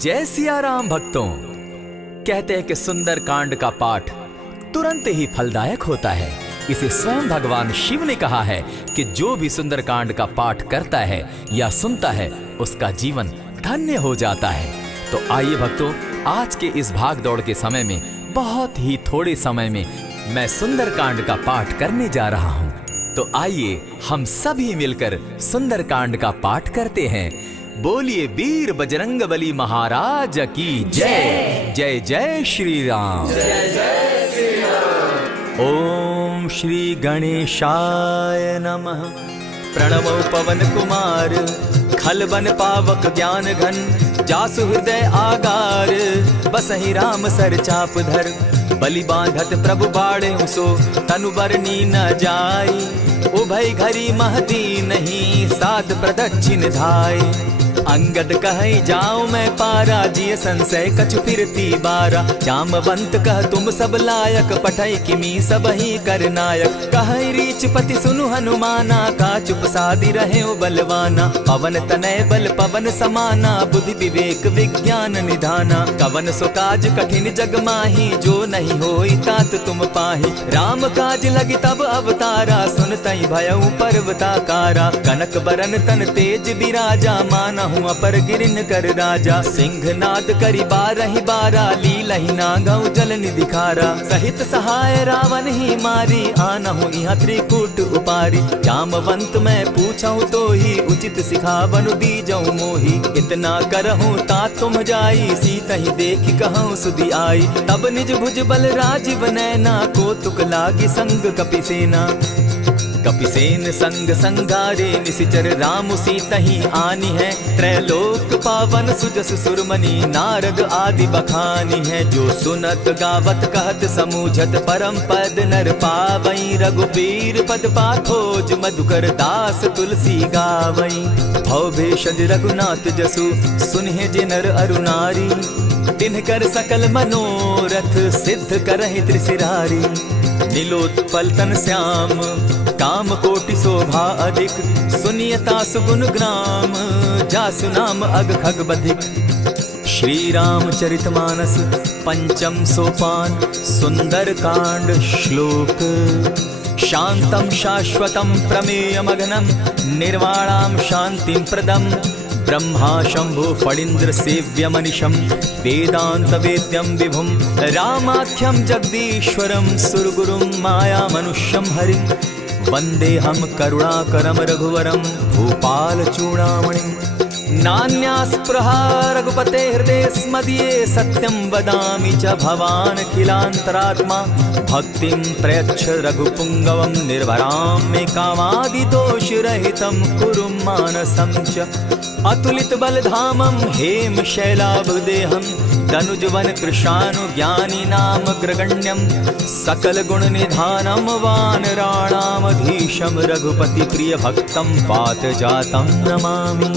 जय सिया राम भक्तों। कहते हैं कि सुंदर कांड का पाठ तुरंत ही फलदायक होता है। इसे स्वयं भगवान शिव ने कहा है कि जो भी सुंदर कांड का पाठ करता है या सुनता है उसका जीवन धन्य हो जाता है। तो आइए भक्तों, आज के इस भाग दौड़ के समय में बहुत ही थोड़े समय में मैं सुंदर कांड का पाठ करने जा रहा हूँ। तो आइए हम सभी मिलकर सुंदर कांड का पाठ करते हैं। बोलिए वीर बजरंगबली महाराज की जय। जय जय श्री राम। जय जय श्री राम। ओम श्री गणेशाय नमः। प्रणवो पवन कुमार खलबन पावक ज्ञान घन जासु हृदय आगार बसहि राम सर चाप धर बलि बांधत प्रभु बाड़े सो तनु बरनी न जाई उभय घरी महती नहीं सात प्रदक्षिण धाय अंगद कहे जाओ मैं पारा जिय संशय कछु फिरती बारा जामवंत कह तुम सब लायक पठै किमी सब ही कर नायक कहे रीच पति सुनु हनुमाना का चुप सादी रहे बलवाना पवन तनय बल पवन समाना बुद्धि विवेक विज्ञान निधाना कवन सो काज कठिन जग माही जो नहीं होई तात तुम पाही राम काज लगी तब अवतारा सुन तई भयउ पर्वताकारा कनक बरन तन तेज बिराजा माना अपर गिरिन कर राजा सिंह नाद करी बारहि बारा लीलहि नागौ जल निधिखारा सहित सहाय रावण ही मारी आनहु इहाँ त्रिकूट उपारी जामवंत मैं पूछऊं तो ही उचित सिखावनु दीजऊं मोही इतना करहूं ता तुम जाई सीतहि देखि कहूं सुधि आई तब निज भुज बल राजीव नैना को तुक लागी संग कपिसेना कपिसेन संग संगारे निसिचर राम सीतहि आनी है त्रैलोक पावन सुजस सुरमणि नारद आदि बखानी है जो सुनत गावत कहत समूझत परम पद नर पावई रघुबीर पद पाथोज मधुकर दास तुलसी गावई भव भेषज रघुनाथ जसु सुनहि जिनर अरुनारी तिनकर सकल मनोरथ सिद्ध करहि त्रिशिरारी नीलोत्पल तन श्याम काम कोटि शोभा अधिक सुनियता सुगुण ग्राम जासु नाम अग खग बधिक। श्री रामचरितमानस पंचम सोपान सुंदर कांड श्लोक शांतम शाश्वतम प्रमेयमघनम निर्वाणाम शांतिं प्रदम ब्रह्मा शंभु फणीन्द्र सेव्य मनिषम वेदांत वेद्यम विभुम रामाख्यम जगदीश्वरम सुरगुरुम माया मनुष्यम हरिम वंदे हम करुणाकरम रघुवरम भूपाल चूड़ामणिम नान्यास्पृहा रघुपते हृदय स्मदीये सत्यं वदामि च भवान् खिलान्तरात्मा भक्तिं प्रयच्छ रघुपुंगवं निर्भरां मे कामादिदोषरहितं कुरु मानसं च अतुलित बलधामं हेम शैलाभदेहं दनुजवन कृशानु ज्ञानी नाम ग्रगण्यं सकल गुण निधानं वानराणामधीशं रघुपति प्रिय भक्तं पात जातं नमामि।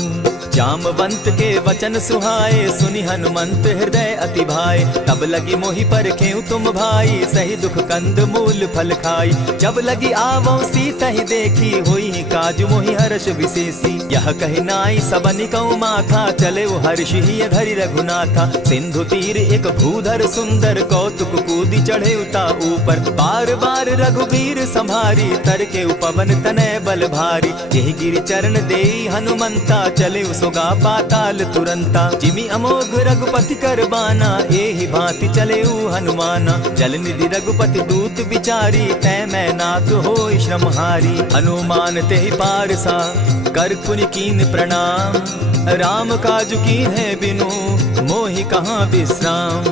जामवंत के वचन सुहाए सुनि हनुमंत हृदय अति भाए तब लगी मोहि परखेउ तुम भाई सही दुख कंद मूल फल खाई जब लगी आवो सीतहि देखी होई काज मोहि हर्ष विशेषी यह कहि नाई सबनि कौ माथा चले वो हर्ष ही धरि रघुनाथा सिंधु तीर एक भूधर सुंदर कौतुक कूदी चढ़े उता ऊपर बार बार रघुबीर संभारी तर के उपवन तनय बल भारी यही गिरि चरण देई हनुमंता चले सोगा पाताल तुरंता जिमि अमोघ रघुपति कर बाना एहि भांति चले हनुमाना जल निधि रघुपति दूत बिचारी तै मैं नाथ होई श्रमहारी हनुमान तेहि पारसा कर पुनि कीन प्रणाम राम काज कीन है बिनु मोहि कहाँ विश्राम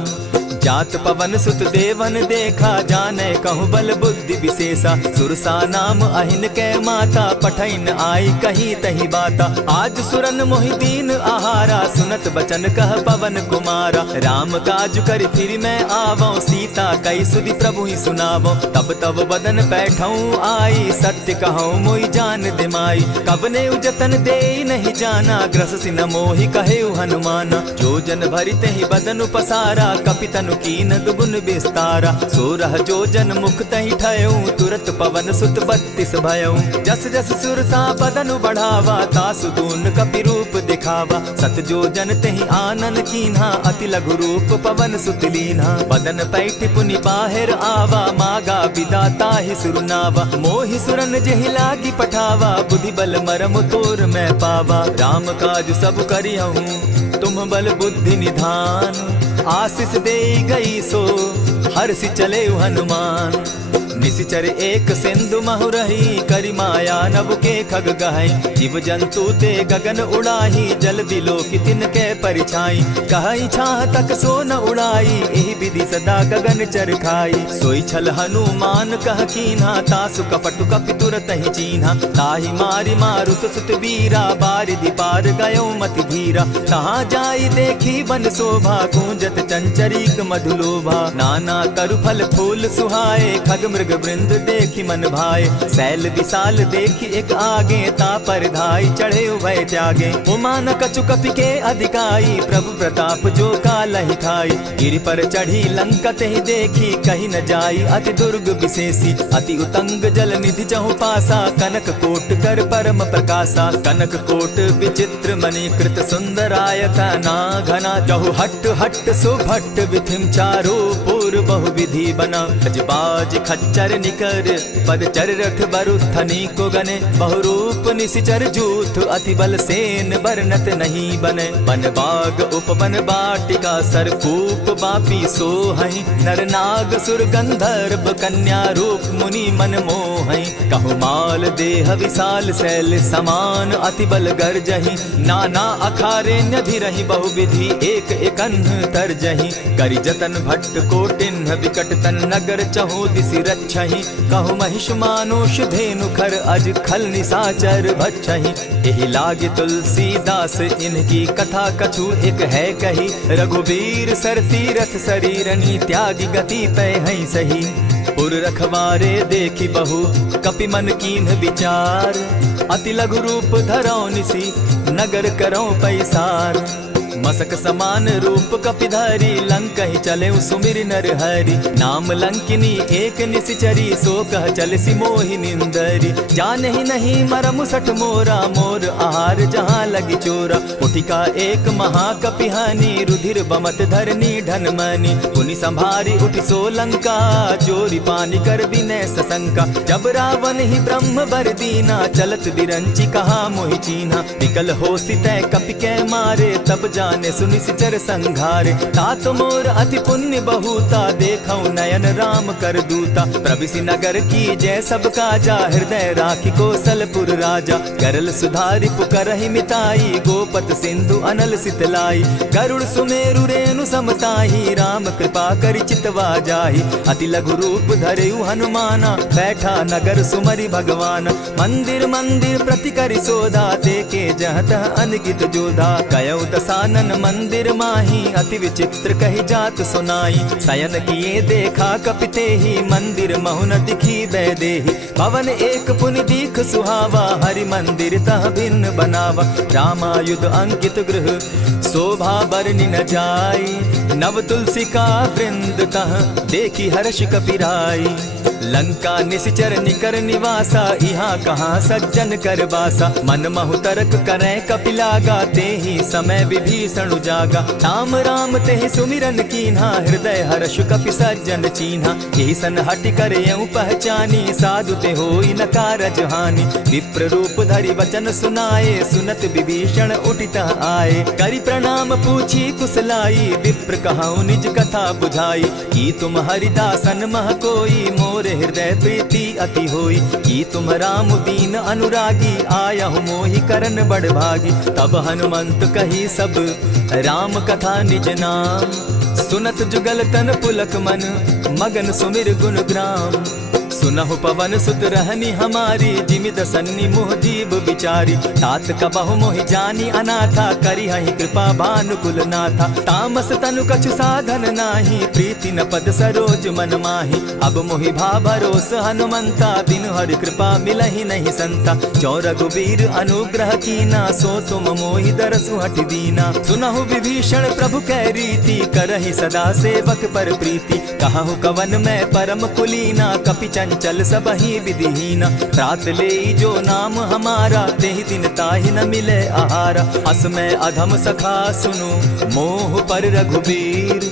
जात पवन सुत देवन देखा जाने कहूँ बल बुद्धि विशेषा सुरसा नाम अहिन कै माता पठैन आई कही तही बाता आज सुरन मोहि दीन आहारा सुनत बचन कह पवन कुमारा राम काज कर फिर मैं आवो सीता कई सुधि प्रभु ही सुनावो तब तब बदन बैठऊं आई सत्य कहूँ मोहि जान दिमाई कबने उजतन दे नहीं जाना ग्रस सिन मोहि कहे हनुमाना जो जन भरित ही बदन पसारा कपितनु कीन दुगुन विस्तारा। 16 जोजन मुख तहि ठयऊ, तुरत पवन सुत 32 भयऊ। जस जस सुर सा बदन बढ़ावा, तासु दून कपि रूप दिखावा। 7 जोजन तेहि आनन कीन्हा, अति लघु रूप पवन सुत लीन्हा। बदन पैठ पुनि बाहिर आवा, मागा बिदा ताहि सुरनावा। मोहि सुरन जेहि लागी पठावा, बुद्धि बल मरम तोर मैं पावा। राम काज सब करिहूँ, तुम बल बुद्धि निधान। आशीष दे गई सो हर्षि चले हनुमान। निशिचर एक सिंधु महु रही, करि माया नभ के खग गहई। जीव जंतु ते गगन उड़ाही, जल बिलो की तिनके परिछाई। कहई छाह तक सो न उड़ाई, एहि विधि सदा गगन चर खाई। सोई छल हनुमान कह कीन्हा, तासु कपटु कपि तुरत ही चीन्हा। ताहि मारि मारुत सुत वीरा, बारिधि पार गयो मति धीरा। तहाँ जाई देखी वन शोभा, गूंजत चंचरीक मधुलोभा। नाना तरु फल फूल सुहाए, खग मृग वृंद देखी मन भाए। सैल विशाल देखी एक आगे, ता पर धाई चढ़े भय त्यागे। उमान कछु कपि के अधिकाई, प्रभु प्रताप जो कालहि खाई। गिरि पर चढ़ी लंका तेहि देखी, कहीं न जाई अति दुर्ग विशेषी। अति उतंग जल निधि जहु पासा, कनक कोट कर परम प्रकाशा। कनक कोट विचित्र मणिकृत सुंदरायत ना घना। जहु हट हट सुभट विधिम चारो पूर्व बहु विधि बना। बाज खच्चर निकर पदचर रथ बरुथनी को गने। बहुरूप निशिचर जूथ, अति बल सेन बरनत नहीं बने। बन बाग उपवन बाटिका, सरकूप बापी सोहई। नर नाग सुर गंधर्व कन्या, रूप मुनि मन मोहई। कहु माल देह विशाल शैल समान, अति बल गर्जहि। नाना अखारे न्यधिरहि, बहुविधि एक एकन्ह तरजहि। करि जतन भट्ट कोटिन्ह, विकट तन नगर चहु दिसि रक्षहि। कहु महिष मानुष धेनु खर, अज खल निशाचर भक्षहि। एहि लागे तुलसीदास, इनकी कथा कछु एक है कही। रघुबीर सर तीरथ शरीरनी, त्यागी गति पै हई सही। पुर रखवारे देखी बहु, कपि मन कीन्ह विचार। अति लघु रूप धरौ निसी, नगर करौ पैसार। मसक समान रूप कपिधारी, लंक ही चले सुमिर नर हरि। नाम लंकिनी एक निशिचरी, सो कह चल सी मोहि निंदरी। जाने ही नहीं मरम सठ मोरा, मोर आहार जहाँ लगी चोरा। उठिका एक महाकपिहानी, रुधिर बमत धरनी ढन मनी। पुनि संभारी उठि सो लंका, चोरी पानी कर विनय सशंका। जब रावण ही ब्रह्म बर दीना, चलत बिरंची कहा मोहि चीन्हा। निकल हो सितै कपि के मारे, तब जाने सुनि सिचर संघारे। तात मोर अति पुण्य बहुता, देखौ नयन राम कर दूता। प्रविशि नगर की जय सब काजा, हृदय राखी कौशलपुर राजा। गरल सुधारि पुकरहि मिताई, गोपत सिंधु अनल सितलाई। गरुड़ सुमेरु रेणु समताही, राम कृपा करि चितवा जाहि। अति लघु रूप धरेउ हनुमाना, बैठा नगर सुमरि भगवान। मंदिर मंदिर प्रति करि सोधा, देखे जहाँ तह अनगित जोधा। कयौ दसानन मंदिर माही, अति विचित्र कही जात सुनाई। शयन किए देखा कपिते ही, मंदिर महु न दिखी बैदेही। भवन एक पुनि दीख सुहावा, हरि मंदिर तह भिन्न बनावा। रामायुध अंकित गृह, शोभा बरनि न जाई। नव तुलसी का वृंद तह, देखी हर्ष कपिराई। लंका निशिचर निकर निवासा, यहाँ कहाँ सज्जन कर बासा। मन महु तर्क करें कपिलागा, तेहि समय विभीषण उजागा। राम राम तेहि सुमिरन कीन्हा, हृदय हर्ष कपि सज्जन चीन्हा। एहि सन हटि कर यूं पहचानी, साधु ते होई न कारज हानि। विप्र रूप धरि वचन सुनाए, सुनत विभीषण उठित आए। करि प्रणाम पूछी कुशलाई, विप्र कहऊँ निज कथा बुझाई। कि तुम हरिदासन मह कोई, मोर हृदय प्रीति अति होई। कि तुम राम दीन अनुरागी, आयहु मोहि करन बड़ भागी। तब हनुमंत कही सब राम कथा निज नाम। सुनत जुगल तन पुलक मन, मगन सुमिर गुण ग्राम। सुनहु पवन सुत रहनी हमारी, जिमि दसन्नी मोह जीव विचारी। तात कबहु मोहि जानी अनाथा, करी हहि कृपा भानुकुल नाथा। तामस तनु कछु साधन नाही, प्रीति न पद सरोज मन माही। अब मोहि भा भरोस हनुमंता, बिनु हरि कृपा मिलहि नहीं संता। जो रघुबीर अनुग्रह कीना, सो तुम मोहि दरसु हठि दीना। सुनहु विभीषण प्रभु कै रीति, करहि सदा सेवक पर प्रीति। कहु कवन मैं परम कुलीना, कपि चंचल सबहि विधिहीना। रात ले जो नाम हमारा, तेहि दिन ताहि न मिले आहारा। अस मैं अधम सखा सुनु, मोह पर रघुबीर।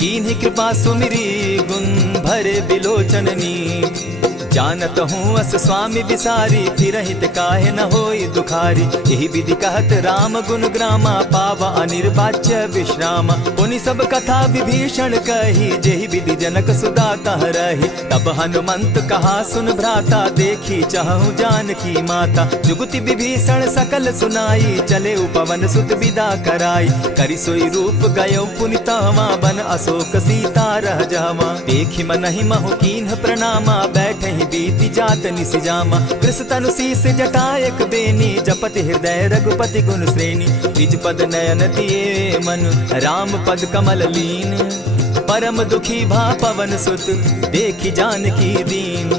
कीन्ही कृपा सुमिरी, गुण भरे बिलोचन नीर। जानत हूँ अस स्वामी विसारी, फिरहित काहे न होई दुखारी। यही विधि कहत राम गुण ग्रामा, पावा अनिर्वाच्य विश्रामा। पुनि सब कथा विभीषण कही, जेहि विधि जनक सुदा तह रही। तब हनुमंत कहा सुन भ्राता, देखी चाहूँ जानकी माता। जुगति विभीषण सकल सुनाई, चले पवन सुत विदा कराई। करि सोई रूप गयो पुनि तहवा, बन अशोक सीता रह जावा। देखी मनहि महु कीन्ह प्रणामा, बैठे बीती जात निसिजामा। कृष तनु शीस जटायक बेनी, जपति हृदय रघुपति गुण श्रेणी। निज पद नयन दिए मन, राम पद कमल लीन। परम दुखी भा पवन सुत, देखी जानकी दीन।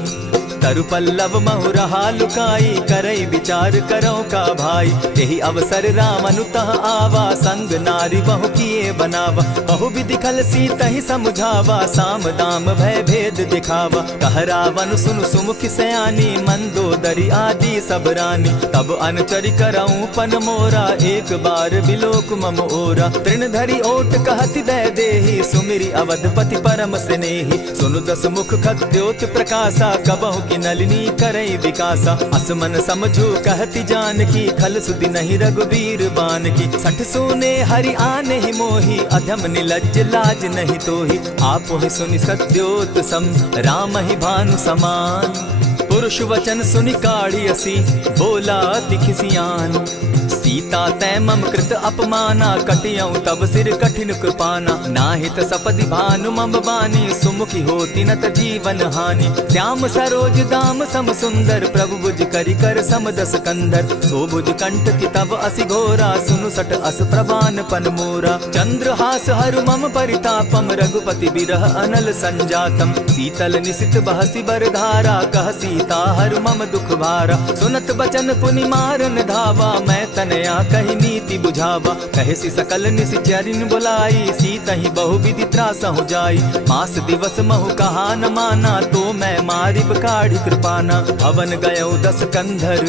तरु पल्लव महु रहा लुकाई, करई विचार करो का भाई। यही अवसर राम अनुतः आवा, संग नारी बहु किए बनावा। बहु विधि खल सीतहि समझावा, साम दाम भय भेद दिखावा। कह रावण सुनु सुमुख सयानी, मंदोदरी आदि सब रानी। तब अनुचरि करऊं पन मोरा, एक बार बिलोक मम ओरा। तृण धरि ओट कहति दय देहि, सुमिरि अवधपति परम स्नेही। सुनु दस मुख खद्योत प्रकाशा, कबहु की नलिनी करई विकासा। असमन समझो कहती जानकी, खल सुधि नहीं रघुबीर बान की। सठ सोने हरि आने ही मोही, अधम निलज्ज लाज नहीं तोही। आप ही सुनि सत्योत सम, राम ही भानु समान। पुरुष वचन सुनि काढ़ी असी, बोला अति खिसियान। सीता तै मम कृत अपमाना, कटियऊं तब सिर कठिन कृपाना। नाहित सपदि भानु मम बानी, सुमुखी होती न त जीवन हानि। श्याम सरोज दाम सम सुंदर, प्रभु भुज करि कर सम दस कंधर। सो भुज कंठ की तब असि घोरा, सुनु सट अस प्रवान पन मोरा। चंद्रहास हरु मम परितापम, रघुपति बिरह अनल संजातम। शीतल निशित बहसी बरधारा, कह सीता हरु मम दुख भारा। सुनत बचन पुनि मारन धावा, मैं तनया कही नीति बुझावा। कहसी सकल निशिचरिन बुलाई, सीतहि बहु विधि त्रास हो जाई। मास दिवस महु कहा न माना, तो मैं मारिब काढ़ी कृपाना। भवन गयो दस कंधर,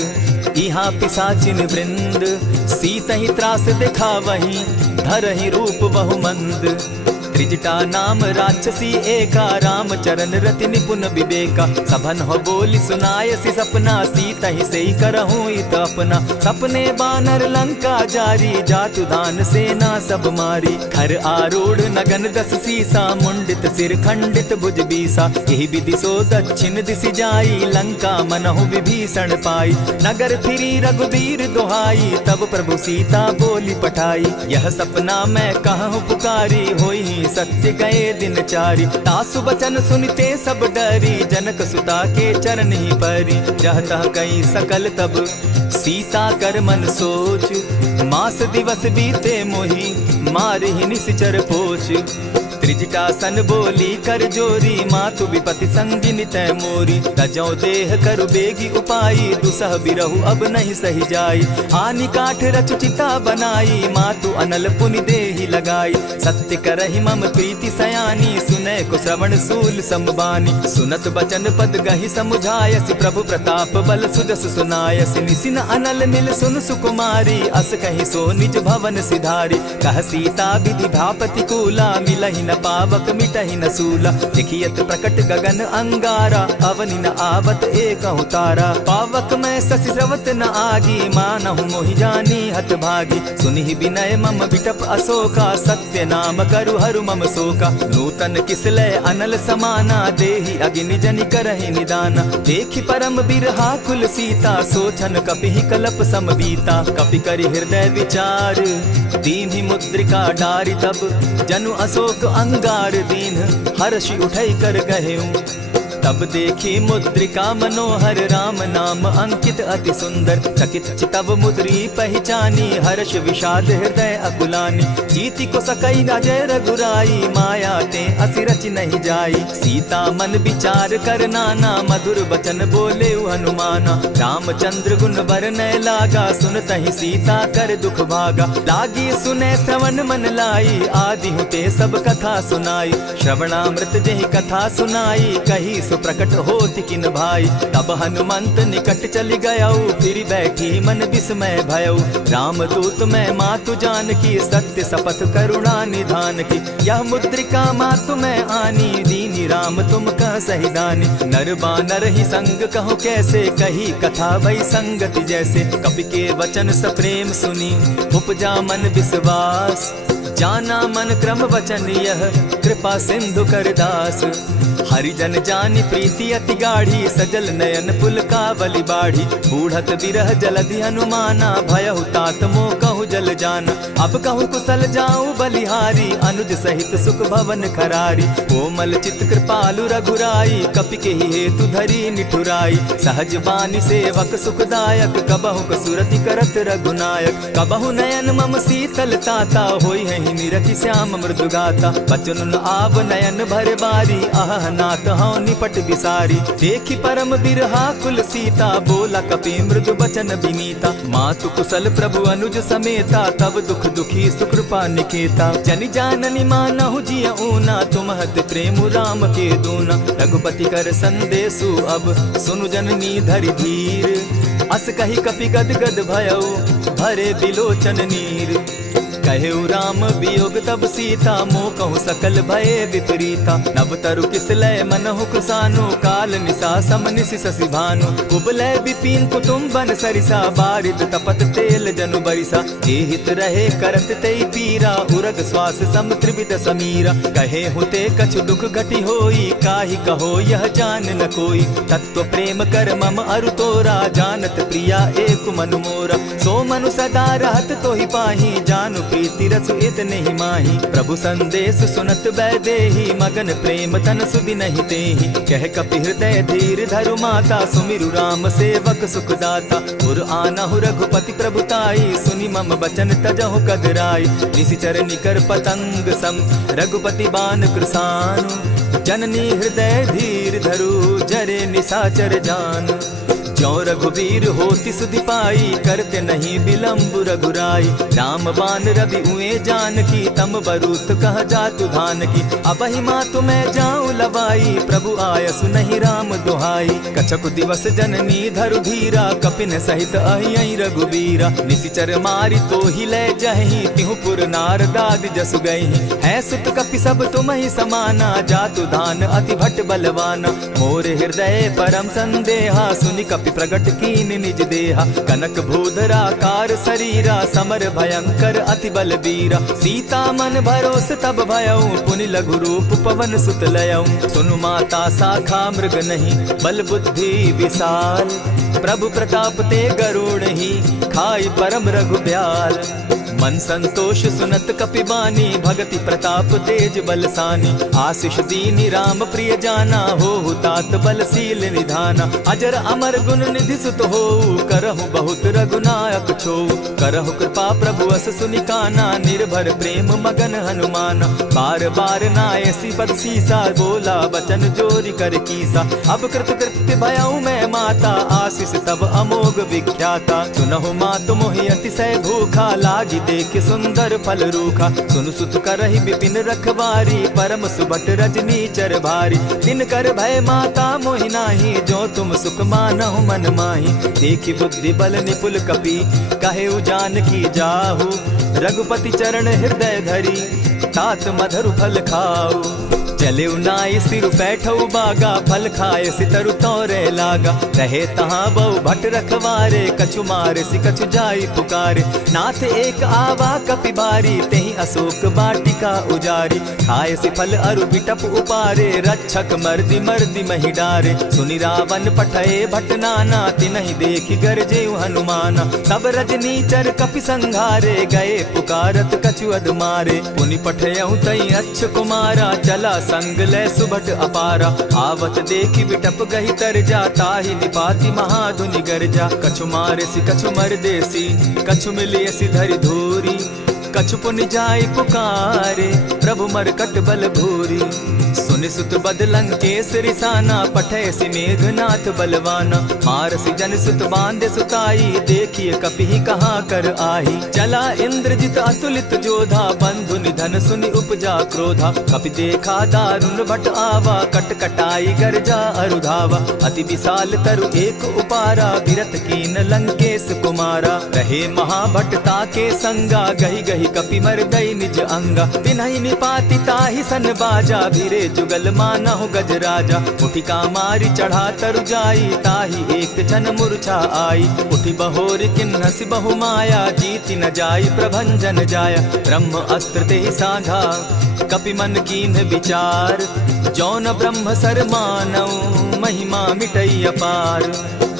इहा पिशाचिन वृंद। सीतहि त्रास दिखावहि, धरहि रूप बहु मंद। त्रिजटा नाम राक्षसी एका, राम चरण रति निपुण विवेका। सभन हो बोली सुनायसी सपना, सीतहि सेई करहूँ इत अपना। सपने बानर लंका जारी, जातु दान सेना सब मारी। खर आरूढ़ नगन दस सीसा, मुंडित सिर खंडित भुज बीसा। यही विधि सो दक्षिण दिशि जाई, लंका मनहु विभीषण पाई। नगर फिरी रघुबीर दुहाई, तब प्रभु सीता बोली पठाई। यह सपना मैं कहूँ पुकारी, होई सत्य गए दिन चारी। तासु बचन सुनते सब डरी, जनक सुता के चरण ही परी। जहतः कई सकल तब सीता कर मन सोच, मास दिवस बीते मोही, मारहि निश्चर पोच। त्रिजटा सन बोली कर जोरी, मातु विपति संगिनी तै मोरी। तजौ देह करु बेगी उपाई, दुसह बिरहु अब नहीं सही जाई। हानि काठ रच चिता बनाई, मातु अनल पुनि देहि लगाई। सत्य करहि मम प्रीति सयानी, सुनै को श्रवण सूल समबानी। सुनत बचन पद गहि समुझायसि, प्रभु प्रताप बल सुजस सुनायसि। निसिन अनल मिल सुन सुकुमारी, अस कहि सो निज भवन सिधारी। कह सीता विधि भापति कूला, मिलहि न पावक मिटहि न सूला। देखियत प्रकट गगन अंगारा, अवनि न आवत एकहु तारा। पावक मैं शशि स्रवत न आगी, मानहु मोहि जानी हत भागी। सुनिहि विनय मम विटप अशोका, सत्य नाम करु हरु मम शोका। नूतन किसलय अनल समाना, देहि अग्नि जनि करहि निदाना। देखि परम बिरहा कुल सीता, सोचन कपिहि कलप सम बीता। कपि करि हृदय विचार, दीन्हि मुद्रिका डारि तब। जनु अशोक अंगार दीन, हर्षि उठै कर गहेऊ। तब देखी मुद्रिका मनोहर राम नाम अंकित अति सुंदर। चकित चितव मुद्री पहचानी हर्ष विषाद हृदय अकुलानी। जीति को सकई अजय रघुराई माया ते असिरच नहीं जाई। सीता मन विचार कर नाना मधुर बचन बोले हनुमाना। रामचंद्र गुण बरनय लागा सुनतहि सीता कर दुख भागा। लागी सुने श्रवण मन लाई आदि हुते सब कथा सुनाई। श्रवणामृत जेहि कथा सुनाई कही सुप्रकट होति किन भाई। तब हनुमंत निकट चली गयऊ फिर बैठी मन विस्मय भयऊ। रामदूत मैं मातु जान की सत्य शपथ करुणा निधान की। यह मुद्रिका मातु मैं आनी दीनी राम तुम कह सही दानी। नर बानर ही संग कहो कैसे कही कथा भई संगति जैसे। कपि के वचन सप्रेम सुनी उपजा मन विश्वास। जाना मन क्रम वचन यह कृपा सिंधु कर दास। हरिजन जानि प्रीति अति गाढ़ी सजल नयन पुलकावली बाढ़ी। बूढ़त विरह जलधि हनुमाना भयहु तात मोह कहु जल जाना। अब कहु कुशल जाऊं बलिहारी अनुज सहित सुख भवन खरारी। कोमल चित कृपालु रघुराई कपि के ही हेतु धरी निठुराई। सहज बानी सेवक सुखदायक कबहु कसुरति करत रघुनायक। कबहु नयन मम शीतल ताता होई है निरखि श्याम मृदु गाता। बचन आब नयन भर बारी आह नाथ हौ निपट बिसारी। देखी परम बिरहा कुल सीता बोला कपि मृदु बचन विनीता। मातु कुशल प्रभु अनुज समेता तब दुख दुखी सुकृपा निकेता। जनि जाननि मानहु जिय ऊना तुमहत प्रेम राम के दूना। रघुपति कर संदेशु अब सुनु जननी धरि धीर। अस कही कपि गद गद भयऊ भरे बिलोचन नीर। कहेउ राम वियोग तब सीता मोह कहूँ सकल भये विपरीता। नव तरु किसलय मनहु कृसानु काल निशा सम निशि शशि भानु। उबलय विपिन कुटुम्बन सरिसा बारिद तपत तेल जनु बरिसा। जे हित रहे करत तेई पीरा उरग श्वास सम त्रिविध समीरा। कहे हुते कछु दुख घटी होई काहि कहो यह जान न कोई। तत्व प्रेम कर मम अरु तोरा जानत प्रिया एक मनु मोरा। सो मनु सदा रहत तो ही पाही जानु प्रीति रसु इतने ही माही। प्रभु संदेश सुनत वैदेही मगन प्रेम तन सुधि नहीं तेहि। कह कपि हृदय धीर धरु माता सुमिरु राम सेवक सुखदाता। उर आनहु रघुपति प्रभुताई सुनि मम बचन तजहु कदराई। निशिचर निकर पतंग सम रघुपति बान कृसानु। जननी हृदय धीर धरु जरे निशाचर जान। ज्यों रघुवीर होति सुधि पाई करते नहीं विलम्ब रघुराई। राम बान रवि उए जान की तम बरूत कह जातु धान की। अबहि मातु मैं जाऊं लवाई प्रभु आयसु नहीं राम दुहाई। कछक दिवस जननी धरु धीरा कपिन सहित अहि रघुबीरा। निशिचर मारी तो ही ले जहि तिहु पुर नार दाद जसु गई। है सुत कपि सब तुम ही समाना जातु धान अति भट बलवाना। मोर हृदय परम संदेहा सुनि कपि प्रगट कीन निज देहा। कनक भूधराकार शरीरा समर भयंकर अति बलबीरा। सीता मन भरोस तब भयऊ पुनि लघु रूप पवन सुत लयऊ। सुनु माता शाखा मृग नहीं बल बुद्धि विशाल। प्रभु प्रताप ते गरुड़ ही खाई परम रघुब्याल। मन संतोष सुनत कपि बानी भगति प्रताप तेज बलसानी। आशीष दीनी राम प्रिय जाना हो तात बलशील निधाना। अजर अमर गुण निधि सुत हो करहु बहुत रघुनायक छो। करहु कृपा प्रभु अस सुनिकाना निर्भर प्रेम मगन हनुमाना। बार बार नायसी पद सीसा बोला बचन जोरी कर कीसा। अब कृत कृत्य भयऊ मैं माता आशीष तब अमोघ विख्याता। सुनहु मातु मोहि अतिशय भूखा लागी देख सुंदर फल रूखा। सुनु सुत करहि विपिन रखवारी परम सुबट रजनी चर भारी। दिन कर भय माता मोहि नाही जो तुम सुख मानहु मन माही। देखी बुद्धि बल निपुल कपि कहेउ जानकी जाहु। रघुपति चरण हृदय धरी तात मधुर फल खाऊ। चलेउ नाई सिर बैठऊ बागा फल खाए सितरु तोरे लागा। रहे तहाँ बहु भट रखवारे कछु मारे सि कछु जाई पुकारे। नाथ एक आवा कपि बारी तेहि अशोक बाटिका उजारी। खाए सि फल अरु बिटप उपारे रक्षक मर्दि मर्दि महि डारे। सुनि रावण पठये भट नाना तिनहि देखि गरजेउ हनुमाना। सब रजनीचर कपि संघारे गए पुकारत कछु अधमारे। पुनि पठयउ तई अच्छ कुमारा चला संग ले सुभट अपारा। आवत देखी बिटप गही तर जा, ताहि निपाति महाधुनि गर्जा। कछु मारे सी कछु मर देसी, कछु मिले सी धरि धूरी। कछु पुनि जाई पुकारे, प्रभु मरकट बल भूरी। सुनि सुत बद लंकेश रिसाना, पठै सि मेघनाथ बलवाना। मारसि जन सुत बांधे सुताई, देखिए कपिहि कहाँ कर आही। चला इंद्रजित अतुलित जोधा, बंधु निधन सुनि उपजा क्रोधा। कपि देखा दारुण भट आवा, कट कटाई गर्जा अरुधावा। अति विशाल तरु एक उपारा, बिरत कीन लंकेश कुमारा। रहे महाभट ताके संगा, गही गही कपि मर गई निज अंगा। तिन्हि निपाति ताहि सन बाजा, भिरे जुगल मानहु गजराजा। उठि कामारि चढ़ा तरु जाई, ताहि एक जन मूर्छा आई। उठि बहोर किन्हसि बहु माया, जीति न जाई प्रभंजन जाया। ब्रह्म अस्त्र तेहि साधा, कपि मन कीन्ह विचार। जौन ब्रह्म सर मानौ, महिमा मिटई अपार।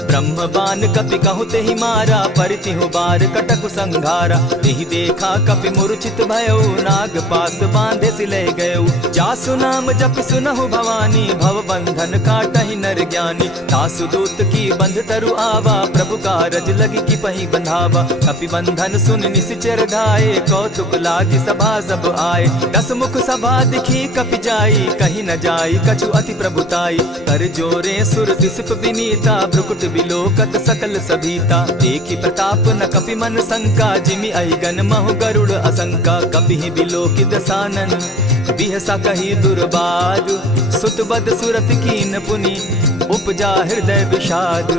ब्रह्म बान कपि कहु तेहि मारा, परितिहु बार कटकु संघारा। तेहि देखा कपि मूर्छित भयउ, नाग पास बांधे सिले गयउ। जासु नाम जपि सुनहु भवानी, भव बंधन काटहि नर ज्ञानी। तासु दूत की बंध तरु आवा, प्रभु कारज लगी कि पहि बंधावा। कपि बंधन सुन निसिचर धाये, कौतुक लागी सभा सब आए। दस मुख सभा दिखी कपि जाई, कहीं न जाई कछु अति प्रभुताई। कर जोरे सुर दिसप विनीता, भ्रुकुट बिलोकत सकल सभीता। देखी प्रताप न कपि मन शंका, जिमि अहिगन महु गरुड़ असंका। कपिहि बिलोकि दसानन, बिहसा कही दुर्बाद। सुत बद सुरत कीन पुनि, उपजा हृदय विषाद।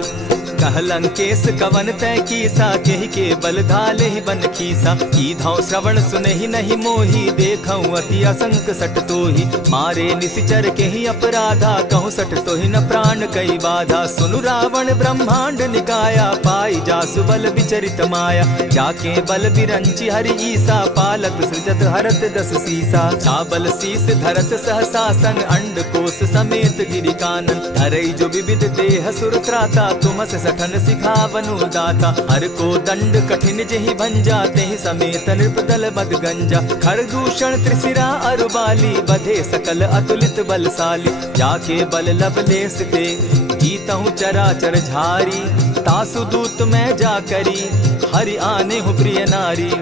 कह लंकेश कवन तय कीसा, केहि के बल धाले ही बन खीसा। कीधौ श्रवण सुनहि नहीं मोही, देखऊं अति असंक सट तोही। मारे निसिचर केहि अपराधा, कहूँ सट तोहि न प्राण कई बाधा। सुनु रावण ब्रह्मांड निकाया, पाई जासु बल विचरित माया। जाके बल बिरंचि हरि ईसा, पालत सृजत हरत दस सीसा। चाबल शीस धरत सहसासन, अंड कोश समेत गिरि कानन। धरई जो विविध देह सुर त्राता, तुमस सठन सिखावनु दाता। हर को दंड कठिन जेहि भंजा, तेहि समेत नृपदल बद गंजा। खरदूषण त्रिशिरा अरुबाली, बधे सकल अतुलित बलशाली। जाके बल लवलेस ते, जीतहु चराचर झारी। तासु दूत मैं जा करी, हरि आने हूँ प्रिय नारी।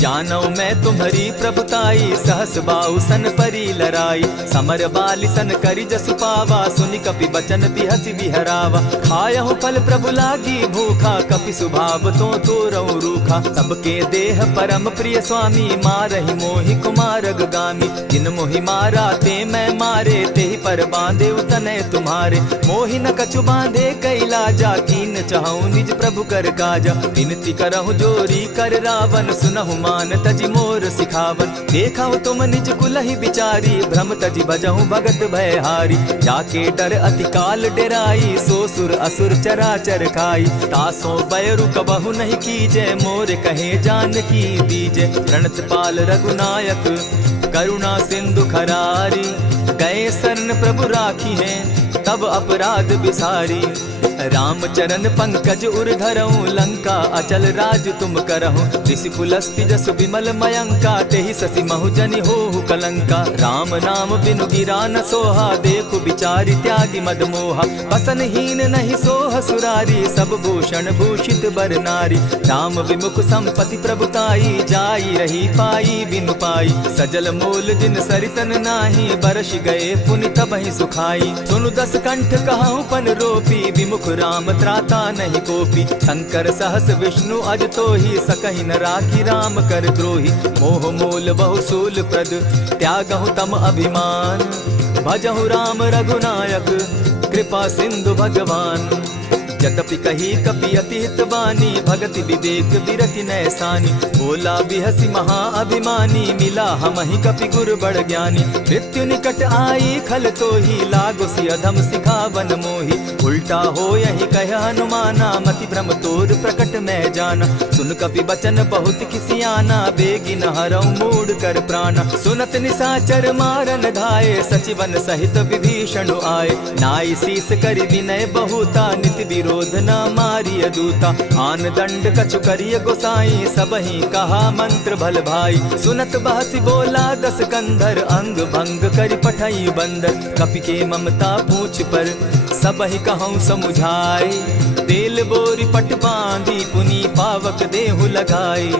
जानौ मैं तुम्हारी प्रभुताई, सहस बाहु सन परी लराई। समर बाली सन करि जसु पावा, सुनि कपि बचन बिहसि बिहरावा। खायहु फल प्रभु लागी भूखा, कपि सुभाव तो तोरहु रूखा। सबके देह परम प्रिय स्वामी, मारहि मोहि कुमारग गामी। जिन मोहि मारा ते मैं मारे, तेहि पर बांधे तनय तुम्हारे। मोहि न कछु बांधे कैलाजा, कीन चाहूं निज प्रभु कर काजा। विनती करहु जोरी कर रावण, सुनहु मान तजि मोर सिखावन। देखा तुम निज कुलहि बिचारी, भ्रम तजि भजहु भगत भयहारी। जाके डर अति काल डेराई, सो सुर असुर चराचर खाई। तासो बैरु कबहु नहीं कीजे, मोर कहे जानकी दीजे। प्रणत पाल रघुनायक, करुणा सिंधु खरारी। गए शरण प्रभु राखी है, तब अपराध बिसारी। रामचरण पंकज उर धरऊं, लंका अचल राज तुम करहूं। ऋषि पुलस्ति जस विमल मयंका, तेहि ससि महु जनि होहु कलंका। राम नाम बिनु गिरा न सोहा, देखु बिचारी त्यागी मद मोहा। बसन हीन नहीं सोह सुरारी, सब भूषण भूषित बर नारी। राम विमुख संपति प्रभुताई, जाई रही पाई बिनु पाई। सजल मोल जिन सरितन नाही, बरस गए पुनि तबहि सुखाई। सुनु दस कंठ कहूँ पन रोपी, विमुख राम त्राता नहीं कोपी। शंकर सहस विष्णु अज तोहि, सकहि न राखी राम कर द्रोही। मोह मोल बहुसूल प्रद, त्यागहु तम अभिमान। भजहु राम रघुनायक, कृपा सिंधु भगवान। यद्यपि कही कपि अति हितवानी, भगति विवेक विरति नैसानी। बोला बिहसी महा अभिमानी, मिला हमहि कपि गुर बड़ ज्ञानी। मृत्यु निकट आई खल तोहि, लागो सि अधम सिखावन मोहि। उल्टा हो यही कह हनुमाना, मति भ्रम तोर प्रकट मैं जाना। सुन कपि बचन बहुत किसियाना, बेगी न हरऊं मूढ़ कर प्राणा। सुनत निसाचर मारन धाये, सचिवन सहित विभीषण आए। नाई शीस करि विनय बहुता, नित विरोध क्रोध न मारिय दूता। आन दंड कछु करिय गोसाई, सबहि कहा मंत्र भल भाई। सुनत बहसी बोला दस कंधर, अंग भंग करि पठई बंदर। कपि के ममता पूछ पर, सबहि कहूँ समुझाए। तेल बोरी पट बांधी, पुनि पावक देहु लगाई।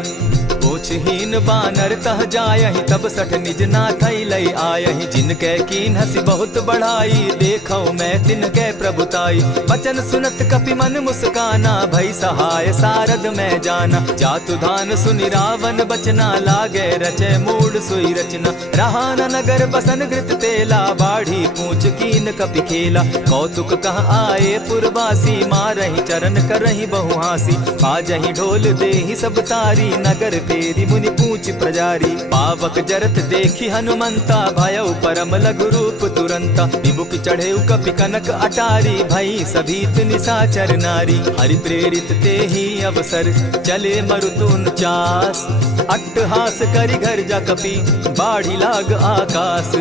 पूछहीन बानर तह जायहि, तब सठ निज नाथई लई आयहि। जिनके कीन हसी बहुत बढ़ाई, देखौ मैं तिनके प्रभुताई। बचन सुनत कपि मन मुस्काना, भई सहाय सारद मैं जाना। जातु धान सुनि रावण बचना, लागे रचे मूड सोई रचना। रहा न नगर बसन घृत तेला, बाढ़ी पूछ कीन कपि खेला। कौतुक कह आए पुरवासी, मारहि चरण करहि बहु हासी। बाजहि ढोल देहि सब तारी, नगर तेरी मुनि पूछ प्रजारी। पावक जरत देखी हनुमंता, भयउ परम लघु रूप तुरंता। विमुख चढ़े कपि कनक अटारी, भई सभीत निशाचर नारी। हरि प्रेरित ते ही अवसर, चले मरुतु 49। अट्टहास करि घर जा कपि, बाढ़ी लाग आकाश।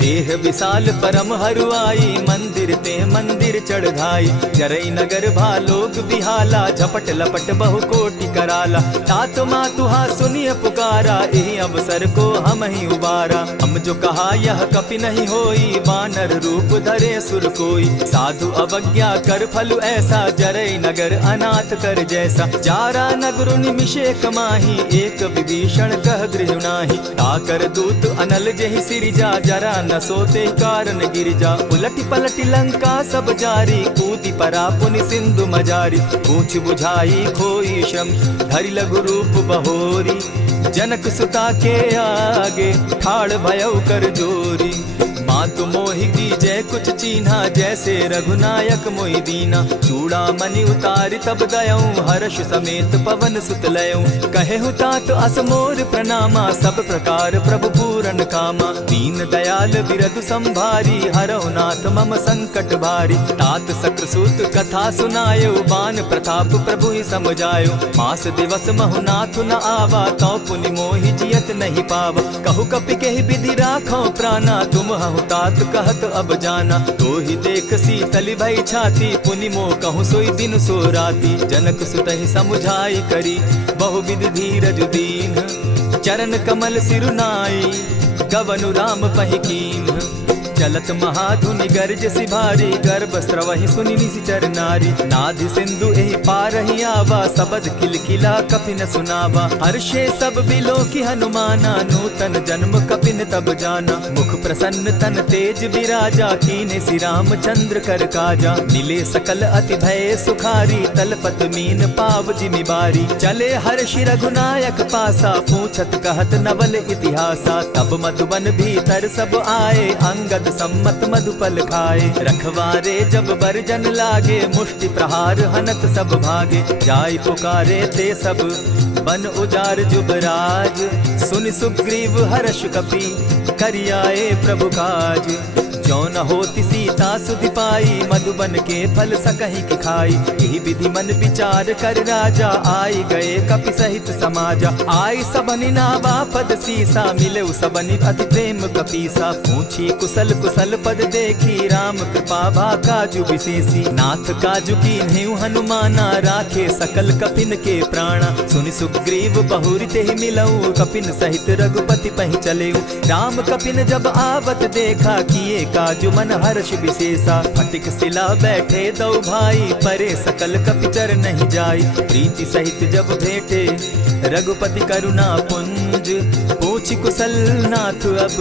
देह विशाल परम हरुआई, मंदिर ते मंदिर चढ़ाई। जरई नगर भालोग बिहाला, झपट लपट बहु कोटि कराला। तात मातुहा सुनिय पुकारा, यही अवसर को हम ही उबारा। हम जो कहा यह कपि नहीं होई, वानर रूप धरे सुर कोई। साधु अवज्ञा कर फल ऐसा, जरई नगर अनाथ कर जैसा। जारा नगर निमिषे कमाही, एक विभीषण कह गृह नाही। ताकर दूत अनल जेहि सिरिजा, जरा न सोते कारण गिरिजा। उलटी पलटी लंका सब जारी, कूदी परा पुनि सिंधु मजारी। पूछ बुझाई खोई श्रम, धरि लघु रूप बहोरी। जनक सुता के आगे, ठाड़ भयउ कर जोरी। मातु मोहि दीजै कुछ चीन्हा, जैसे रघुनायक मोहि दीना। चूड़ा मणि उतारि तब दयऊं, हर्ष समेत पवन सुत लयऊं। कहेहु तात अस मोर प्रणामा, सब प्रकार प्रभु पूरन कामा। दीन दयाल बिरधु संभारी, हरहु नाथ मम संकट भारी। तात सक्रसूत कथा सुनायो, बान प्रताप प्रभु ही समझायो। मास दिवस महु नाथ न आवा, तौ पुनि मोहि जियत नहीं पावा। कहु कपि केहि विधि राखो प्राणा, तुम हहु तात कहत अब जाना। तो ही देख शीतल भई छाती, पुनि मोह कहूँ सोई दिन सो राती। जनक सुतहि समुझाई करी, बहु विधि धीरज दीन। चरण कमल सिरुनाई, गवनु राम पहि कीन्ह। चलत महाधुनि गर्ज सिभारी, गर्भ स्रवहि सुनि निशिचर नारी। नाधि सिंधु एहि पारहि आवा, सबद किलकिला कपि न सुनावा। हर्षे सब बिलोकी हनुमाना, नूतन जन्म कपि न तब जाना। मुख प्रसन्न तन तेज विराजा, कीन्हे श्री रामचंद्र कर काजा। मिले सकल अति भय सुखारी, तलपत मीन पाव जिमि बारी। चले हर्षि रघुनायक पासा, पूछत कहत नवल इतिहासा। तब मधुबन भीतर सब आए, अंगद सम्मत मधुपल खाए। रखवारे जब बरजन लागे, मुष्टि प्रहार हनत सब भागे। जाय पुकारे ते सब, बन उजार जुबराज। सुनि सुग्रीव हर्ष कपि, करियाए प्रभु काज। जो न होती सीता सुधि पाई, मधुबन के फल सकहि की खाई। यही विधि मन विचार कर राजा, आई गए कपि सहित समाजा। आई सबनि नावा पद सीसा, मिले सबनि अति प्रेम कपीसा। पूछी कुशल कुशल पद देखी, राम कृपा भा काजु विशेषी। नाथ काजु कीन्हेउ हनुमाना, राखे सकल कपिन के प्राणा। सुनि सुग्रीव बहुरि तेहि मिलऊ, कपिन सहित रघुपति पहि चलेऊ। राम कपिन जब आवत देखा, किए काजु मन हर्ष विशेषा। फटिक सिला बैठे दो भाई, परे सकल कपिचर नहीं जाई। प्रीति सहित जब भेटे, रघुपति करुणा पुंज। पूछि कुशल नाथ अब,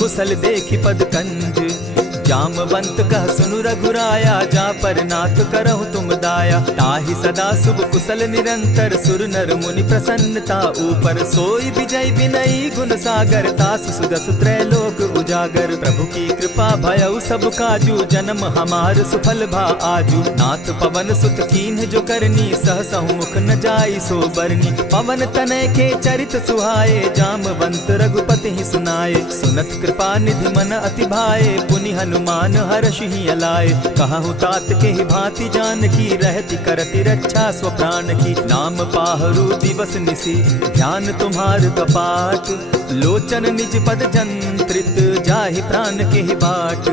कुशल देखि पद कंज। जामवंत कह सुनु रघुराया, जा पर नाथ करहु तुम दाया। ताहि सदा शुभ कुशल निरंतर, सुर नर मुनि प्रसन्नता ऊपर। सोई विजय विनयी गुण सागर, तास सुदस त्रैलोक उजागर। प्रभु की कृपा भयउ सब काजू, जन्म हमार सुफल भा आजू। नाथ पवन सुत कीन्ह जो करनी, सहसहु मुख न जाई सो बरनी। पवन तनय के चरित सुहाए, जामवंत रघुपति ही सुनाए। सुनत कृपा निधि मन अति भाए, पुनि हनुमान हर्ष ही अलाए। कहु तात के ही भांति जान की, रहती करती रक्षा स्व प्राण की। नाम पाहरु दिवस निसी, ध्यान तुम्हार कपाट। लोचन निज पद जंत्रित, जाहि प्राण के ही बाट।